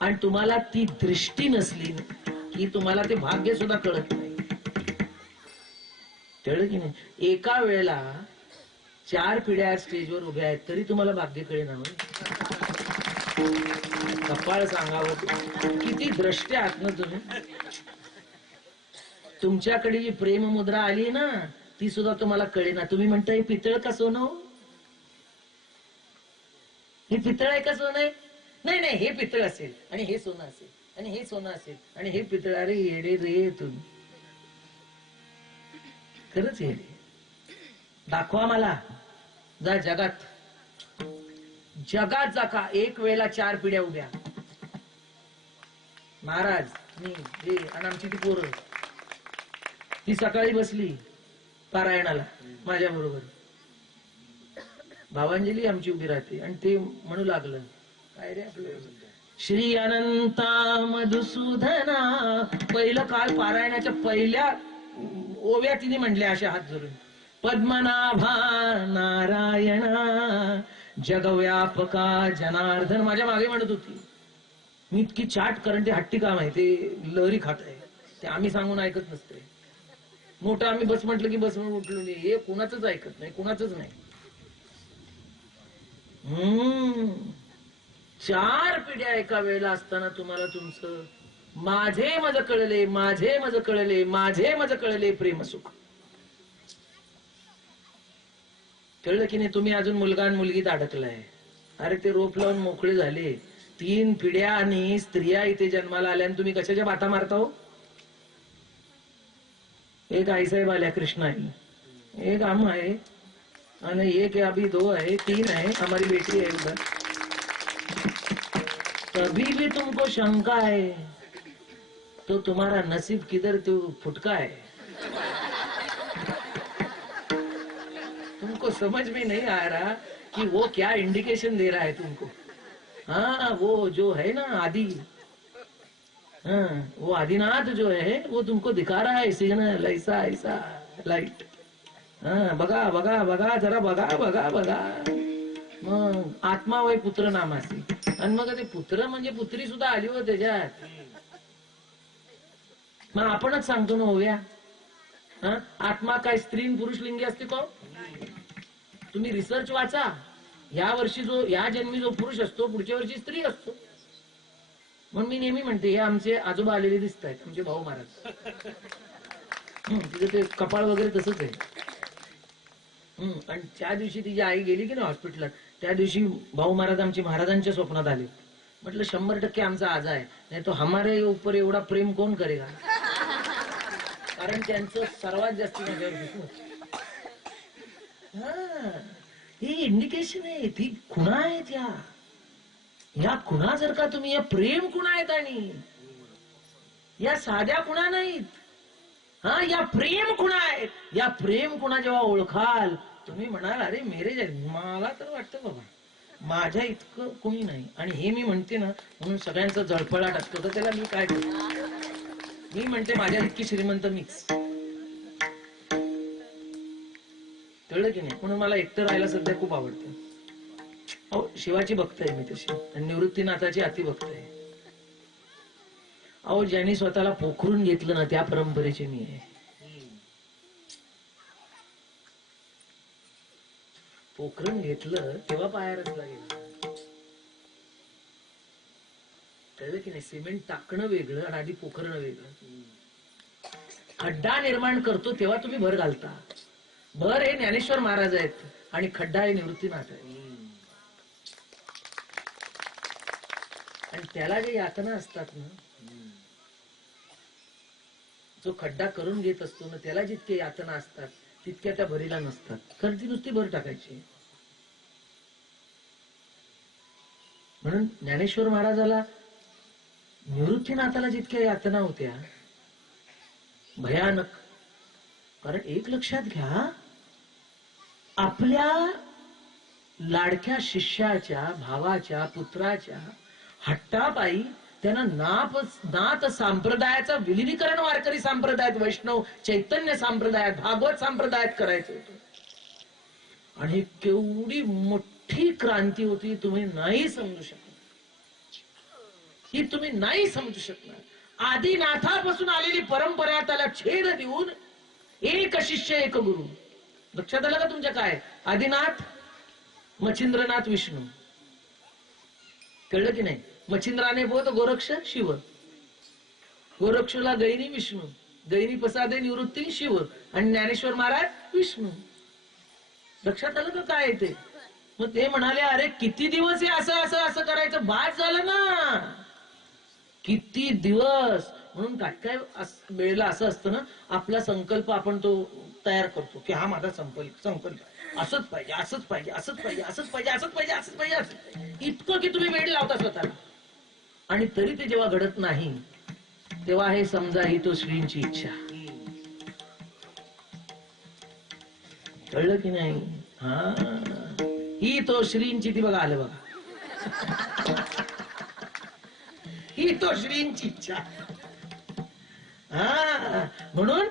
आणि तुम्हाला ती दृष्टी नसली की तुम्हाला ते भाग्य सुद्धा कळत नाही. कळलं की नाही? एका वेळेला 4 पिढ्या स्टेजवर उभ्या आहेत तरी तुम्हाला भाग्य कळेना. कपाळ सांगावं. किती द्रष्टे आहात ना तुम्ही. तुमच्याकडे जी प्रेम मुद्रा आली ना ती सुद्धा तुम्हाला कळेना. तुम्ही म्हणता हे पितळ का सोनं? हे पितळ आहे का सोनं आहे? नाही नाही, हे पितळ असेल आणि हे सोनं असेल आणि हे सोनं असेल आणि हे पितळ. अरे येडे रे तुम्ही. खरंच येडे. दाखवा मला. जा जगात. जगात जा का. एक वेळेला 4 पिढ्या उभ्या. महाराज मी हे आणि आमची ती पोरं ती सकाळी बसली पारायणाला माझ्या बरोबर. भावांजली आमची उभी राहते आणि ते म्हणू लागलं काय रे आपलं श्री अनंता मधुसूदना. पहिलं काल पारायणाच्या पहिल्या ओव्या तिने म्हणल्या अशा हात धरून. पद्मनाभा नारायणा जगव्यापका जनार्दन. माझ्या मागे म्हणत होती मी इतकी चाट कारण ते हट्टी काम आहे, ते लहरी खात आहे, ते आम्ही सांगून ऐकत नसते. मोठं आम्ही बस म्हटलं की बस म्हणून उठलो नाही, हे कुणाचंच ऐकत नाही, कुणाचंच नाही. 4 पिढ्या एका वेळेला असताना तुम्हाला तुमचं माझे मज कळले, माझे मज कळले, माझे मज कळले प्रेमसुख. कळलं की नाही? तुम्ही अजून मुलगा आणि मुलगीत अडकलाय. अरे ते रोप लावून मोकळे झाले. 3 पिढ्या आणि स्त्रिया इथे जन्माला आल्या आणि तुम्ही कशाच्या बाता मारता हो? एक आईसाहेब आल्या कृष्णा आहे, एक हम आहे आणि एक अभी 2 है, 3 है, हमारी बेटी है उधर. तभी भी तुमको शंका है तो तुम्हारा नसीब किधर तो फुटका है. तुमको समझ में नहीं आ रहा कि वो क्या इंडिकेशन दे रहा है तुमको. हाँ वो जो है ना आदि, हाँ वो आदिनाथ जो है वो तुमको दिखा रहा है सिग्नल ऐसा ऐसा लाइट. हाँ बघा बघा बघा जरा बघा बघा बघा. मग आत्मा वय पुत्र नामासी. आणि मग ते पुत्र म्हणजे पुत्री सुद्धा आली हो त्याच्यात. मग आपणच सांगतो ना ओव्या. आत्मा काय स्त्री पुरुष लिंगी असते का? तुम्ही रिसर्च वाचा. या वर्षी जो या जन्मी जो पुरुष असतो पुढच्या वर्षी स्त्री असतो. म्हणून मी नेहमी म्हणते हे आमचे आजोबा आलेले दिसत आहेत, आमचे भाऊ महाराज. तिचं ते कपाळ वगैरे तसंच आहे. आणि त्या दिवशी तिची आई गेली की नाही हॉस्पिटलात, त्या दिवशी भाऊ महाराज आमची महाराजांच्या स्वप्नात आले. म्हटलं 100% आमचा आज आहे, नाही तो हमारे ऊपर एवढा प्रेम कोण करेगा. कारण त्यांचं सर्वात जास्त माझ्यावर विश्वास. ही इंडिकेशन आहे, ती खुणा आहेत. या खुणा जर का तुम्ही या प्रेम खुणा आहेत आणि या साध्या खुणा नाहीत. या प्रेम खुणा आहेत. या प्रेम खुणा जेव्हा ओळखाल तुम्ही म्हणाल अरे मेरे मला तर वाटतं बाबा माझ्या इतकं कोणी नाही. आणि हे मी म्हणते ना म्हणून सगळ्यांचा जळफळाट असतो, तर त्याला मी काय करतो, मी म्हणते माझ्या इतकी श्रीमंत मीच. कळलं की नाही? म्हणून मला एकटं राहायला सध्या खूप आवडतं. अहो शिवाची भक्त आहे मी तशी, आणि निवृत्तीनाथाची अति भक्त आहे. अहो ज्यांनी स्वतःला पोखरून घेतलं ना त्या परंपरेचे मी आहे. पोखरून घेतलं तेव्हा पायारच लागेल. कळलं की नाही? सिमेंट टाकणं वेगळं आणि आधी पोखरणं वेगळं. खड्डा निर्माण करतो तेव्हा तुम्ही भर घालता. भर हे ज्ञानेश्वर महाराज आहेत आणि खड्डा हे निवृत्तीनाथ आहे. आणि त्याला जे यातना असतात ना, जो खड्डा करून घेत असतो ना त्याला जितके यातना असतात तितक्या त्या भरीला नसतात. कारण ती नुसती भर टाकायची. म्हणून ज्ञानेश्वर महाराजाला निवृत्तीनाथाला जितक्या यातना होत्या भयानक. कारण एक लक्षात घ्या, आपल्या लाडक्या शिष्याच्या भावाच्या पुत्राच्या हट्टापायी त्यांना नाथ संप्रदायाचं विलिनीकरण वारकरी संप्रदायात, वैष्णव चैतन्य संप्रदायात, भागवत संप्रदायात करायचं होतं. आणि केवढी मोठी क्रांती होती तुम्ही नाही समजू शकणार. ही तुम्ही नाही समजू शकणार. आदिनाथापासून आलेली परंपरा त्याला छेद देऊन एक शिष्य एक गुरु. लक्षात आलं का तुमच्या? काय आदिनाथ, मच्छिंद्रनाथ, विष्णू. कळलं की नाही? मच्छिंद्राने बोध गोरक्ष शिव, गोरक्षला गैनी विष्णू, गैनी प्रसादे निवृत्ती शिव, आणि ज्ञानेश्वर महाराज विष्णू. लक्षात आलं का काय ते? मग ते म्हणाले अरे किती दिवस हे असं असं असं करायचं, बाद झालं ना किती दिवस. म्हणून काय काय वेळेला असं असतं ना, आपला संकल्प आपण तो तयार करतो की हा माझा संकल्प असंच पाहिजे, असंच पाहिजे, असंच पाहिजे, असंच पाहिजे, असंच पाहिजे, असंच पाहिजे, असंच पाहिजे, इतकं की तुम्ही वेळ लावता स्वतःला. आणि तरी ते जेव्हा घडत नाही तेव्हा हे समजा ही तो श्रींची इच्छा. कळलं की नाही? ही तो श्रींची ती बघा आलं बघा. ही तो श्रींची इच्छा. हा म्हणून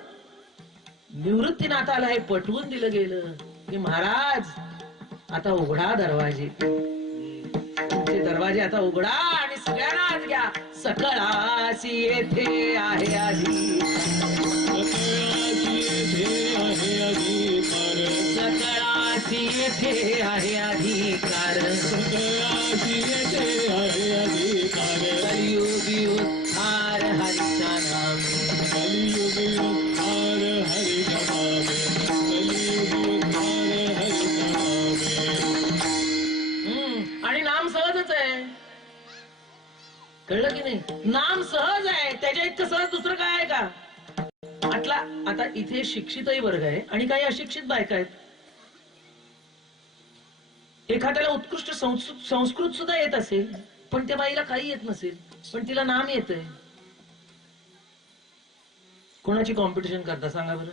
निवृत्तीनाथाला हे पटवून दिलं गेलं की महाराज आता उघडा दरवाजे, तुमचे दरवाजे आता उघडा आणि सगळ्यांना आज घ्या. सकळासी येथे आहे आधी, सकळासी येथे आहे अधिकार, कलियुगी उद्धार हरीच्या नामे, कलियुगी उद्धार हरीच्या नामे, कलियुगी उद्धार हरीच्या नामे. आणि नाम सहजच आहे, कळलं की नाही? नाम सहज आहे, त्याच्या इतकं सहज दुसरं काय आहे का? आता इथे शिक्षितही वर्ग आहे आणि काही अशिक्षित बायका आहेत. एखाद्याला उत्कृष्ट संस्कृत सुद्धा येत असेल पण त्या बाईला काही येत नसेल, पण तिला नाम येतंय. कोणाची कॉम्पिटिशन करता सांगा बरं?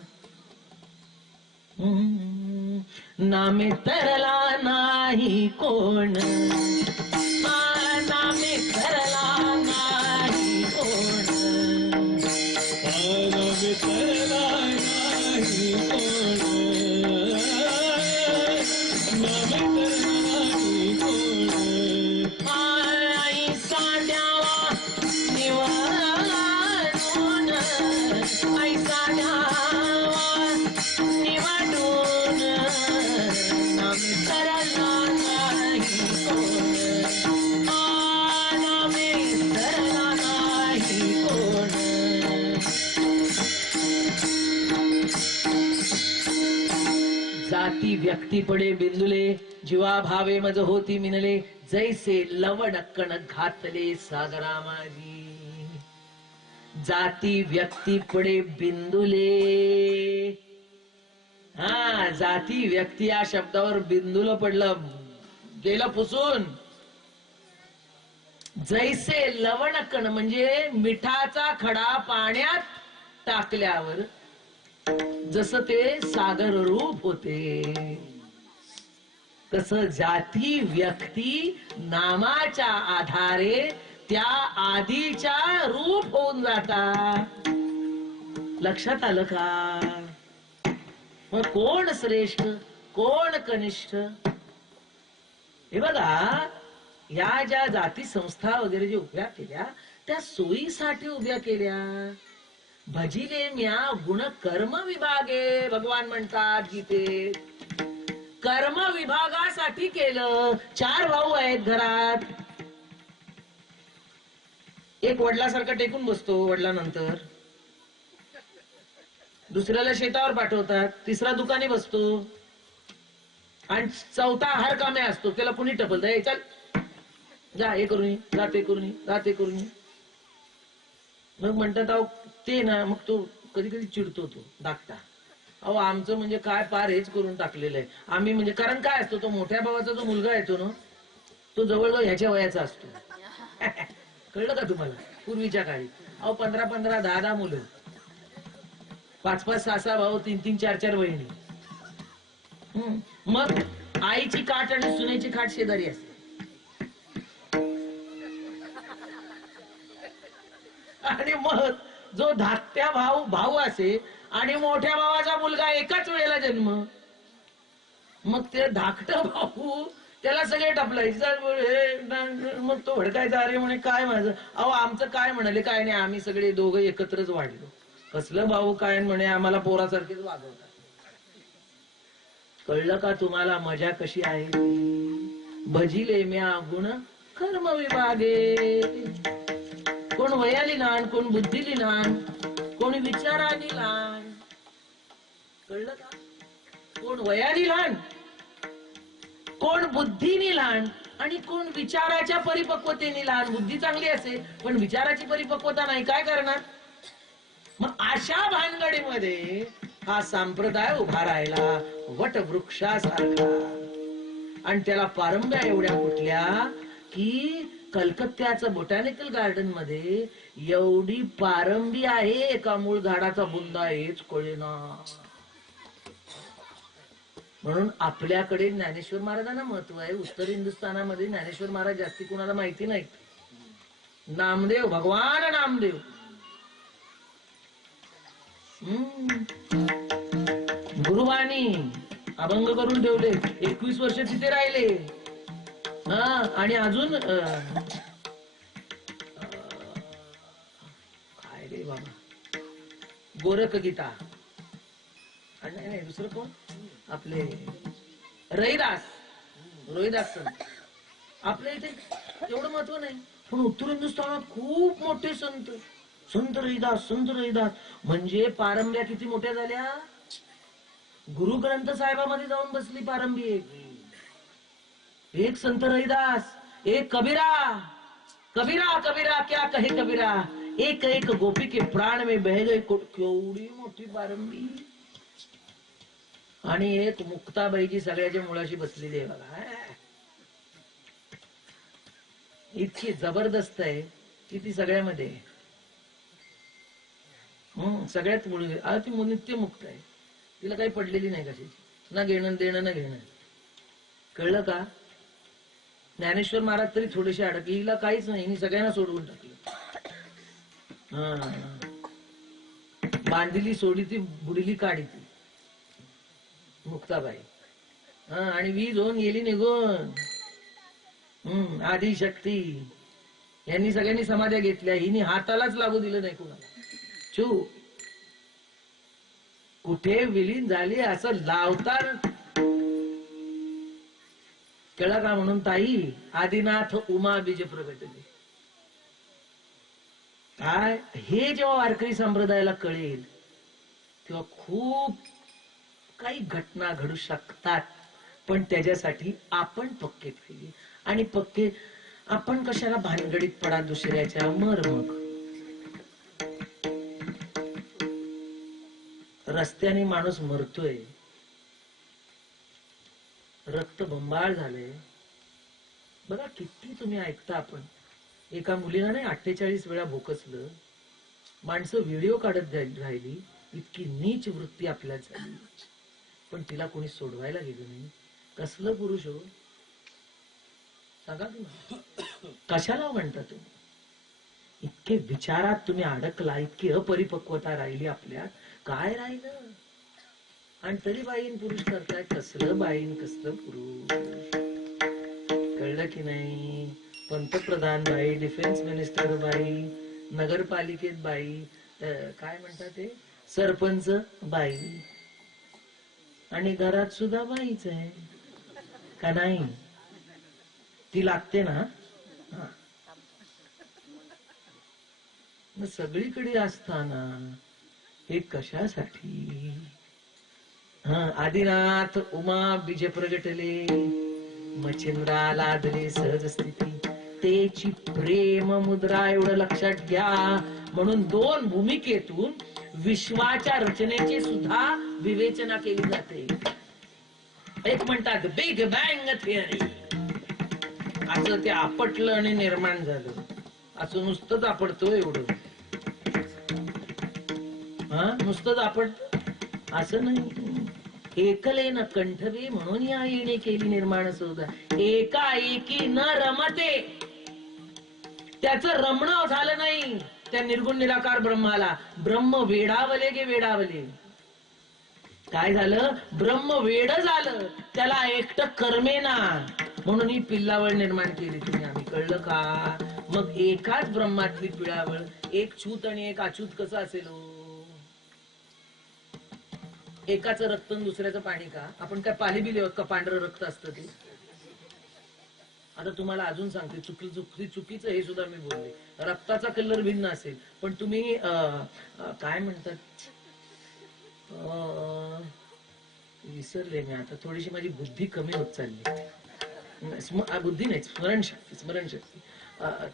नामे तरला नाही कोण, नामे तरला नाही कोण, नामे तरला नाही कोण, नामे तरला नाही कोण. आई साड्यावा निवाडून, आई साड्यावा निवाडून, नामे तरला नाही कोण, नामे तरला नाही कोण. जाती व्यक्ती पडे बिंदुले, जीवा भावे मज होती मिनले, जैसे लवणकण घातले सागरा माझी. जाती व्यक्ती पडे बिंदुले, हा जाती व्यक्ती या शब्दावर बिंदूला पडलं, गेलं पुसून. जैसे लवणकण म्हणजे मिठाचा खडा पाण्यात टाकल्यावर जसं ते सागर रूप होते, तस जाती व्यक्ती नामाच्या आधारे त्या आधीच्या रूप होऊन जातात. लक्षात आलं का? मग कोण श्रेष्ठ कोण कनिष्ठ? हे बघा, या ज्या जाती संस्था वगैरे जे उभ्या केल्या त्या सोयीसाठी उभ्या केल्या. भजिले म्या गुण कर्म विभागे, भगवान म्हणतात गीतेत. कर्म विभागासाठी केलं. 4 भाऊ आहेत घरात, एक वडिलासारखा टेकून बसतो वडिलांनंतर, दुसऱ्याला शेतावर पाठवतात, तिसरा दुकानी बसतो आणि चौथा हर कामे असतो. त्याला कुणी टपलत, चल जा हे करून ये, जा ते करून ये, जा ते करून ये. मग म्हणतात अहो ते ना, मग तो कधी कधी चिडतो, तो धाकटा. अहो आमचं म्हणजे काय पार हेच करून टाकलेलं आहे आम्ही. म्हणजे कारण काय असतो, तो मोठ्या भावाचा जो मुलगा येतो ना, तो जवळजवळ ह्याच्या वयाचा असतो. कळलं का तुम्हाला? पूर्वीच्या काळी अहो 15-15, 10-10 मुलं, 5-5, 6-6 भाऊ, 3-3, 4-4 बहिणी. मग आईची काठ आणि सुनेची खाट शेजारी असते. आणि मग जो धाकट्या भाऊ असे आणि मोठ्या भावाचा मुलगा एकाच वेळेला जन्म, मग ते धाकट भाऊ त्याला सगळे टपलायचे. मग तो भडकायचा, अरे म्हणे काय माझं, अहो आमचं काय म्हणाले, काय नाही, आम्ही सगळे दोघं एकत्रच वाढलो. कसलं भाऊ काय म्हणे, आम्हाला पोरासारखेच वागवतात. कळलं का तुम्हाला मजा कशी आहे? भजिले म्या गुण कर्म विभागे. कोण वयाली लहान, कोण बुद्धीली लहान, कोणी विचारानी लहान. कळलं का? कोण वयाली लहान, कोण बुद्धीनी लहान आणि कोण विचाराच्या परिपक्वतेने लहान. बुद्धी चांगली असेल पण विचाराची परिपक्वता नाही, काय करणार? मग अशा भानगडीमध्ये हा संप्रदाय उभा राहिला वटवृक्षासारखा. आणि त्याला पारंब्या एवढ्या फुटल्या की कलकत्त्याचं बोटॅनिकल गार्डन मध्ये एवढी पारंबी आहे, एका मूळ झाडाचा बुंदा हेच कळेना. म्हणून आपल्याकडे ज्ञानेश्वर महाराजांना महत्व आहे. उत्तर हिंदुस्थानामध्ये ज्ञानेश्वर महाराज जास्ती कुणाला माहिती नाही. नामदेव, भगवान नामदेव. गुरुवाणी अभंग करून ठेवले, 21 वर्ष तिथे राहिले. हा, आणि अजून काय रे बाबा, गोरख गीता. आणि नाही दुसरं कोण, आपले रहिदास, रोहिदास संत. आपल्या इथे एवढं महत्व नाही, पण उत्तर हिंदुस्थानात खूप मोठे संत, संत रहिदास, संत रहिदास. म्हणजे पारंब्या किती मोठ्या झाल्या. गुरु ग्रंथ साहेबामध्ये जाऊन बसली पारंबी. एक संत रहिदास, एक कबीरा. कबीरा कबीरा क्या कहे कबीरा, एक एक गोपी के प्राण में बह गए. केवढी मोठी पारंबी. आणि एक मुक्ताबाईची सगळ्याच्या मुळाशी बसलेली आहे बघा. इतकी जबरदस्त आहे की ती सगळ्यामध्ये सगळ्यात मुळी. ती नित्य मुक्त आहे, तिला काही पडलेली नाही कशाची, ना घेणं देणं ना घेणं. कळलं का. ज्ञानेश्वर महाराज तरी थोडेसे अडकले, हिला काहीच नाही, हिने सगळ्यांना सोडवून टाकलं. बांधिली सोडी ती बुडीली काढी ती मुक्ताबाई. आणि वीज होऊन गेली निघून. आदिशक्ती. यांनी सगळ्यांनी समाध्या घेतल्या, हिने हातालाच लागू दिलं नाही कुणाला. चू कुठे विलीन झाली असं लावतात. कळलं का. म्हणून ताई आदिनाथ उमा बीज प्रगटली. काय हे जेव्हा वारकरी संप्रदायाला कळेल तेव्हा खूप काही घटना घडू शकतात. पण त्याच्यासाठी आपण पक्के पाहिजे. आणि पक्के आपण कशाला भानगडीत पडा दुसऱ्याच्या. मर मग. रस्त्याने माणूस मरतोय, रक्त बंबाळ झालंय बघा. किती तुम्ही ऐकता. आपण एका मुलीला नाही 48 वेळा भोकसलं. माणसं व्हिडिओ काढत राहिली. इतकी नीच वृत्ती आपल्यात झाली, पण तिला कोणी सोडवायला गेलं नाही. कसलं पुरुष हो सांगा तुम्ही. कशाला म्हणता तुम्ही. इतके विचारात तुम्ही अडकला, इतकी अपरिपक्वता राहिली आपल्यात. काय राहिलं. आणि तरी बाईन पुरुष करताय. कसलं बाईन कसलं पुरुष. कळलं की नाही. पंतप्रधान बाई, डिफेन्स मिनिस्टर बाई, नगरपालिकेत बाई, काय म्हणतात ते सरपंच बाई, आणि घरात सुद्धा बाईच आहे का नाही. ती लागते ना. सगळीकडे असताना हे कशासाठी. आदिनाथ उमा बीज प्रगटले, मच्छिंद्रा लादले सहज स्थिती, तेची प्रेम मुद्रा. एवढं लक्षात घ्या. म्हणून 2 भूमिकेतून विश्वाच्या रचनेची सुद्धा विवेचना केली जाते. एक म्हणतात बिग बँग थिअरी, असं ते आपटलं आणि निर्माण झालं. असं नुसतंच आपडतो एवढं. नुसतंच आपट असं नाही. एकलेन कंठवे म्हणून या येणे केली निर्माण सुद्धा. एकाएकी न रमते, त्याच रमणं झालं नाही त्या निर्गुण निराकार ब्रह्माला. ब्रह्म वेडावले गे वेडावले. काय झालं. ब्रह्म वेड झालं, त्याला एकटं कर्मेना. म्हणून ही पिल्लावळ निर्माण केली तुम्ही आम्ही. कळलं का. मग एकाच ब्रह्मातली पिळावळ, एक छूत आणि एक अछूत कसं असेल. एकाचं रक्त दुसऱ्याचं पाणी का. आपण काय पाली बिली का पांढरं रक्त असतं ते. आता तुम्हाला अजून सांगते, चुकीचं हे सुद्धा मी बोलले. रक्ताचा कलर भिन्न असेल, पण तुम्ही काय म्हणतात, विसरले मी आता. थोडीशी माझी बुद्धी कमी होत चालली. बुद्धी नाही, स्मरणशक्ती. स्मरणशक्ती.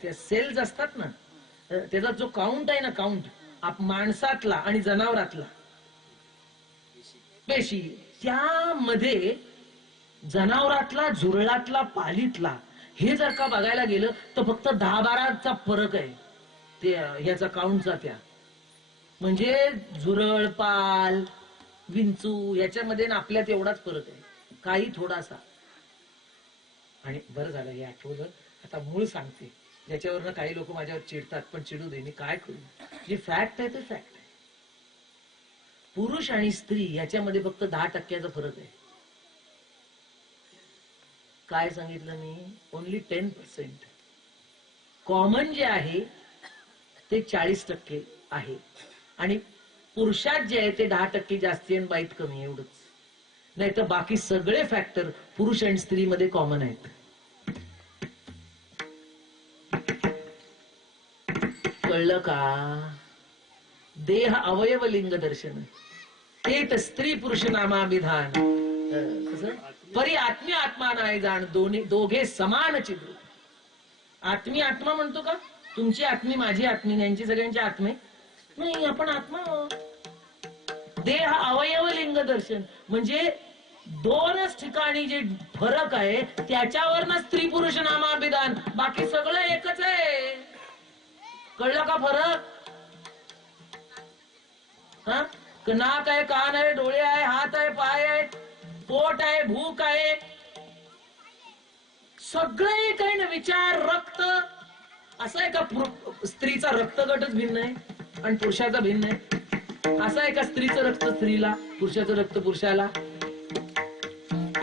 त्या सेल्स असतात ना, त्याचा जो काउंट आहे ना, काउंट माणसातला आणि जनावरातला, पेशी, त्यामध्ये जनावरातला, झुरळातला, पालीतला, हे जर का बघायला गेलं तर फक्त 10-12चा फरक आहे ते ह्याचा काउंटचा. त्या म्हणजे झुरळ, पाल, विंचू याच्यामध्ये आपल्यात एवढाच फरक आहे, काही थोडासा. आणि बरं झालं हे आठवलं. आता मूळ सांगते. ज्याच्यावरनं काही लोक माझ्यावर चिडतात, पण चिडू दे, मी काय करू, जे फॅक्ट आहे ते फॅक्ट आहे. पुरुष आणि स्त्री याच्यामध्ये फक्त 10% फरक आहे. काय सांगितलं मी? ओनली 10%. कॉमन जे आहे ते 40% आहे, आणि पुरुषात जे आहे ते 10% जास्ती आणि बाईत कमी, एवढंच. नाही तर बाकी सगळे फॅक्टर पुरुष आणि स्त्रीमध्ये कॉमन आहेत. कळलं का? देह अवयव लिंग दर्शन ते स्त्री पुरुष नामाभिधान परी आत्मी आत्मा नाही जाण, दोघे समान चिद्रूप. आत्मी आत्मा म्हणतो का? तुमची आत्मी माझी आत्मी, यांची सगळ्यांची आत्मे नाही, आपण आत्मा. देह अवयव लिंग दर्शन म्हणजे दोनच ठिकाणी जे फरक आहे त्याच्यावर ना स्त्री पुरुष नामाभिधान, बाकी सगळं एकच आहे. कळलं का फरक? हा, नाक आहे, कान आहे, डोळे आहे, हात आहे, पाय आहे, पोट आहे, भूक आहे, सगळं एक आहे ना. विचार, रक्त असं आहे का? स्त्रीचा रक्तगटच भिन्न आहे आणि पुरुषाचा भिन्न आहे? असं आहे का स्त्रीचं रक्त स्त्रीला, पुरुषाचं रक्त पुरुषाला?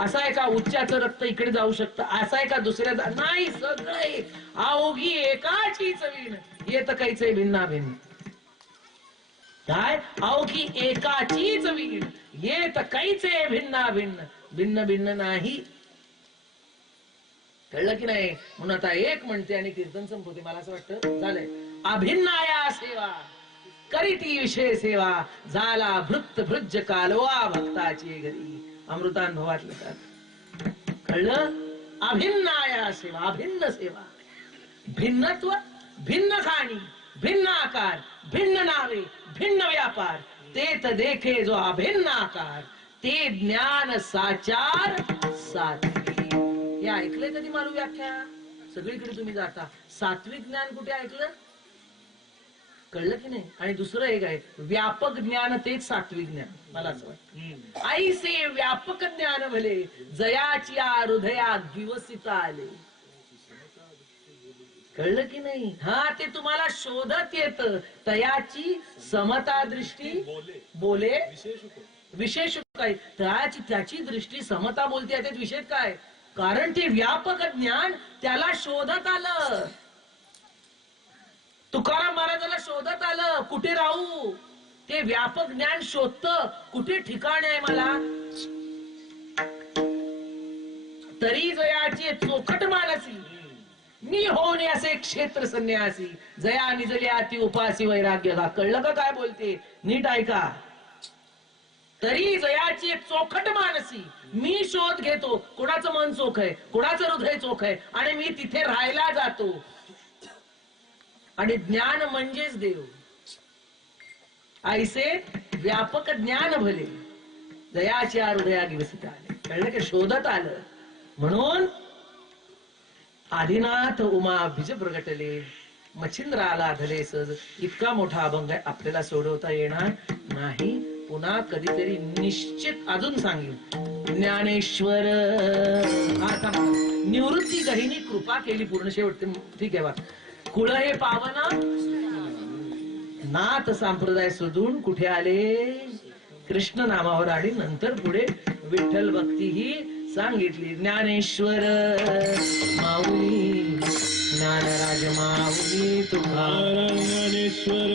असं आहे का उच्चाचं रक्त इकडे जाऊ शकतं? असं आहे का दुसऱ्याचा? नाही, सगळं एक. अवघी एकाची चवीण येत काहीच भिन्ना भिन्न. काय? अवघी एकाचीच वीण येत काहीच भिन्ना भिन्न, भिन्न भिन्न नाही. कळलं की नाही? म्हणून आता एक म्हणते आणि कीर्तन संपवते. मला असं वाटतं झालंय. अभिन्नाया सेवा करीती विषय सेवा, झाला भृत भृज कालवा भक्ताची घरी. अमृतानुभवात लिहितात. कळलं? अभिन्नाया सेवा, अभिन्न सेवा. भिन्नत्व, भिन्न खाणी, भिन्न आकार, भिन्न नावे, भिन्न व्यापार, तेत देखे जो अभिन्न आकार, ते ज्ञान साचार सात्विक. हे ऐकलंय कधी मारू व्याख्या? सगळीकडे तुम्ही जाता, सात्विक ज्ञान कुठे ऐकलं? कळलं की नाही? आणि दुसरं एक आहे व्यापक ज्ञान, तेच सात्विक ज्ञान. मला असं वाटतं आईसे व्यापक ज्ञान भले, जयाची हृदया दिवसिता आले. कळलं की नाही? हा, ते तुम्हाला शोधत येत. तयाची समता दृष्टी बोले विशेष काय? त्याची दृष्टी समता बोलते, त्यात विशेष काय? कारण ते व्यापक ज्ञान त्याला शोधत आलं. तुकाराम महाराजाला शोधत आलं, कुठे राहू? ते व्यापक ज्ञान शोधतं, कुठे ठिकाण आहे मला? तरी जयाची चोखट मानसी, मी होणे असे क्षेत्र संन्यासी, जया निजले अति उपासी वैराग्य. कळलं का काय बोलते? नीट ऐका. तरी जयाची एक चोखट मानसी, मी शोध घेतो कोणाचं मन चोख आहे, कोणाचं हृदय चोख आहे, आणि मी तिथे राहायला जातो. आणि ज्ञान म्हणजेच देव. ऐसे व्यापक ज्ञान भले, जयाच्या हृदया दिवसित आले. कळलं की? शोधत आलं. म्हणून आदिनाथ उमा बीज प्रगटले, मच्छिंद्र आला धले सहज. इतका मोठा अभंग आहे, आपल्याला सोडवता येणार नाही. पुन्हा कधीतरी निश्चित अजून सांगेन. ज्ञानेश्वर आता निवृत्ती गहिनी कृपा केली पूर्ण. शेवट ठीक आहे बा. कुळ हे पावना नाथ संप्रदाय शोधून कुठे आले? कृष्ण नामावर. आणि नंतर पुढे विठ्ठल भक्ती ही सांगितली. ज्ञानेश्वर माऊली, ज्ञानराज माऊली तुकाराम. ज्ञानेश्वर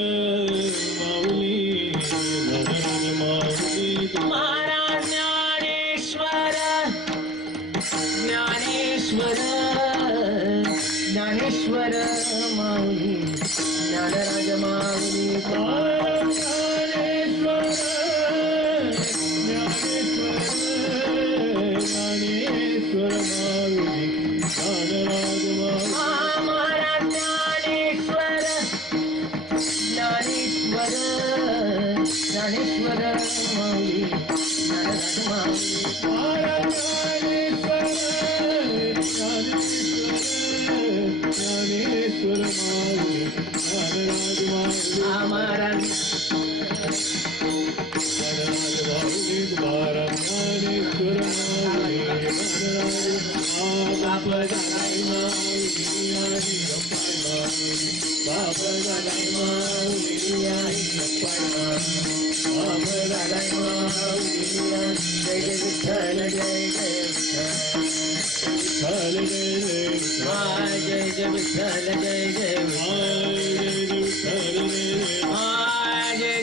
माऊली, ज्ञानराज माऊली महाराज ज्ञानेश्वर, ज्ञानेश्वर, ज्ञानेश्वर माऊली, ज्ञानराज माऊली तुकाराम. ज्ञानेश्वर, ज्ञानेश्वर माऊली, ज्ञानराज माऊली. महाराज ज्ञानेश्वर, ज्ञानेश्वर, ज्ञानेश्वर माऊली, ज्ञानराज माऊली. ज्ञानेश्वर, ज्ञानेश्वर माऊली, ज्ञानराज माऊली. महाराज ज्ञानराज माऊली तुकाराम. ज्ञानेश्वर माऊली, ज्ञानराज माऊली. झालाय माऊलीया पाप झालाय माऊलीया जय जय विठ्ठल जय जय विठ्ठल जय जय विठ्ठल जय जय विठ्ठल जय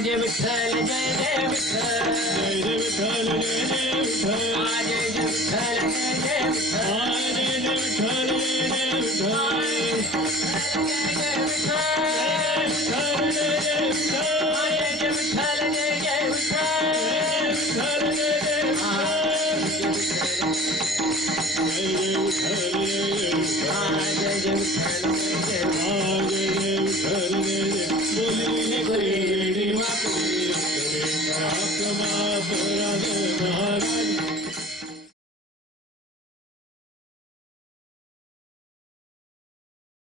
जय विठ्ठल Come on,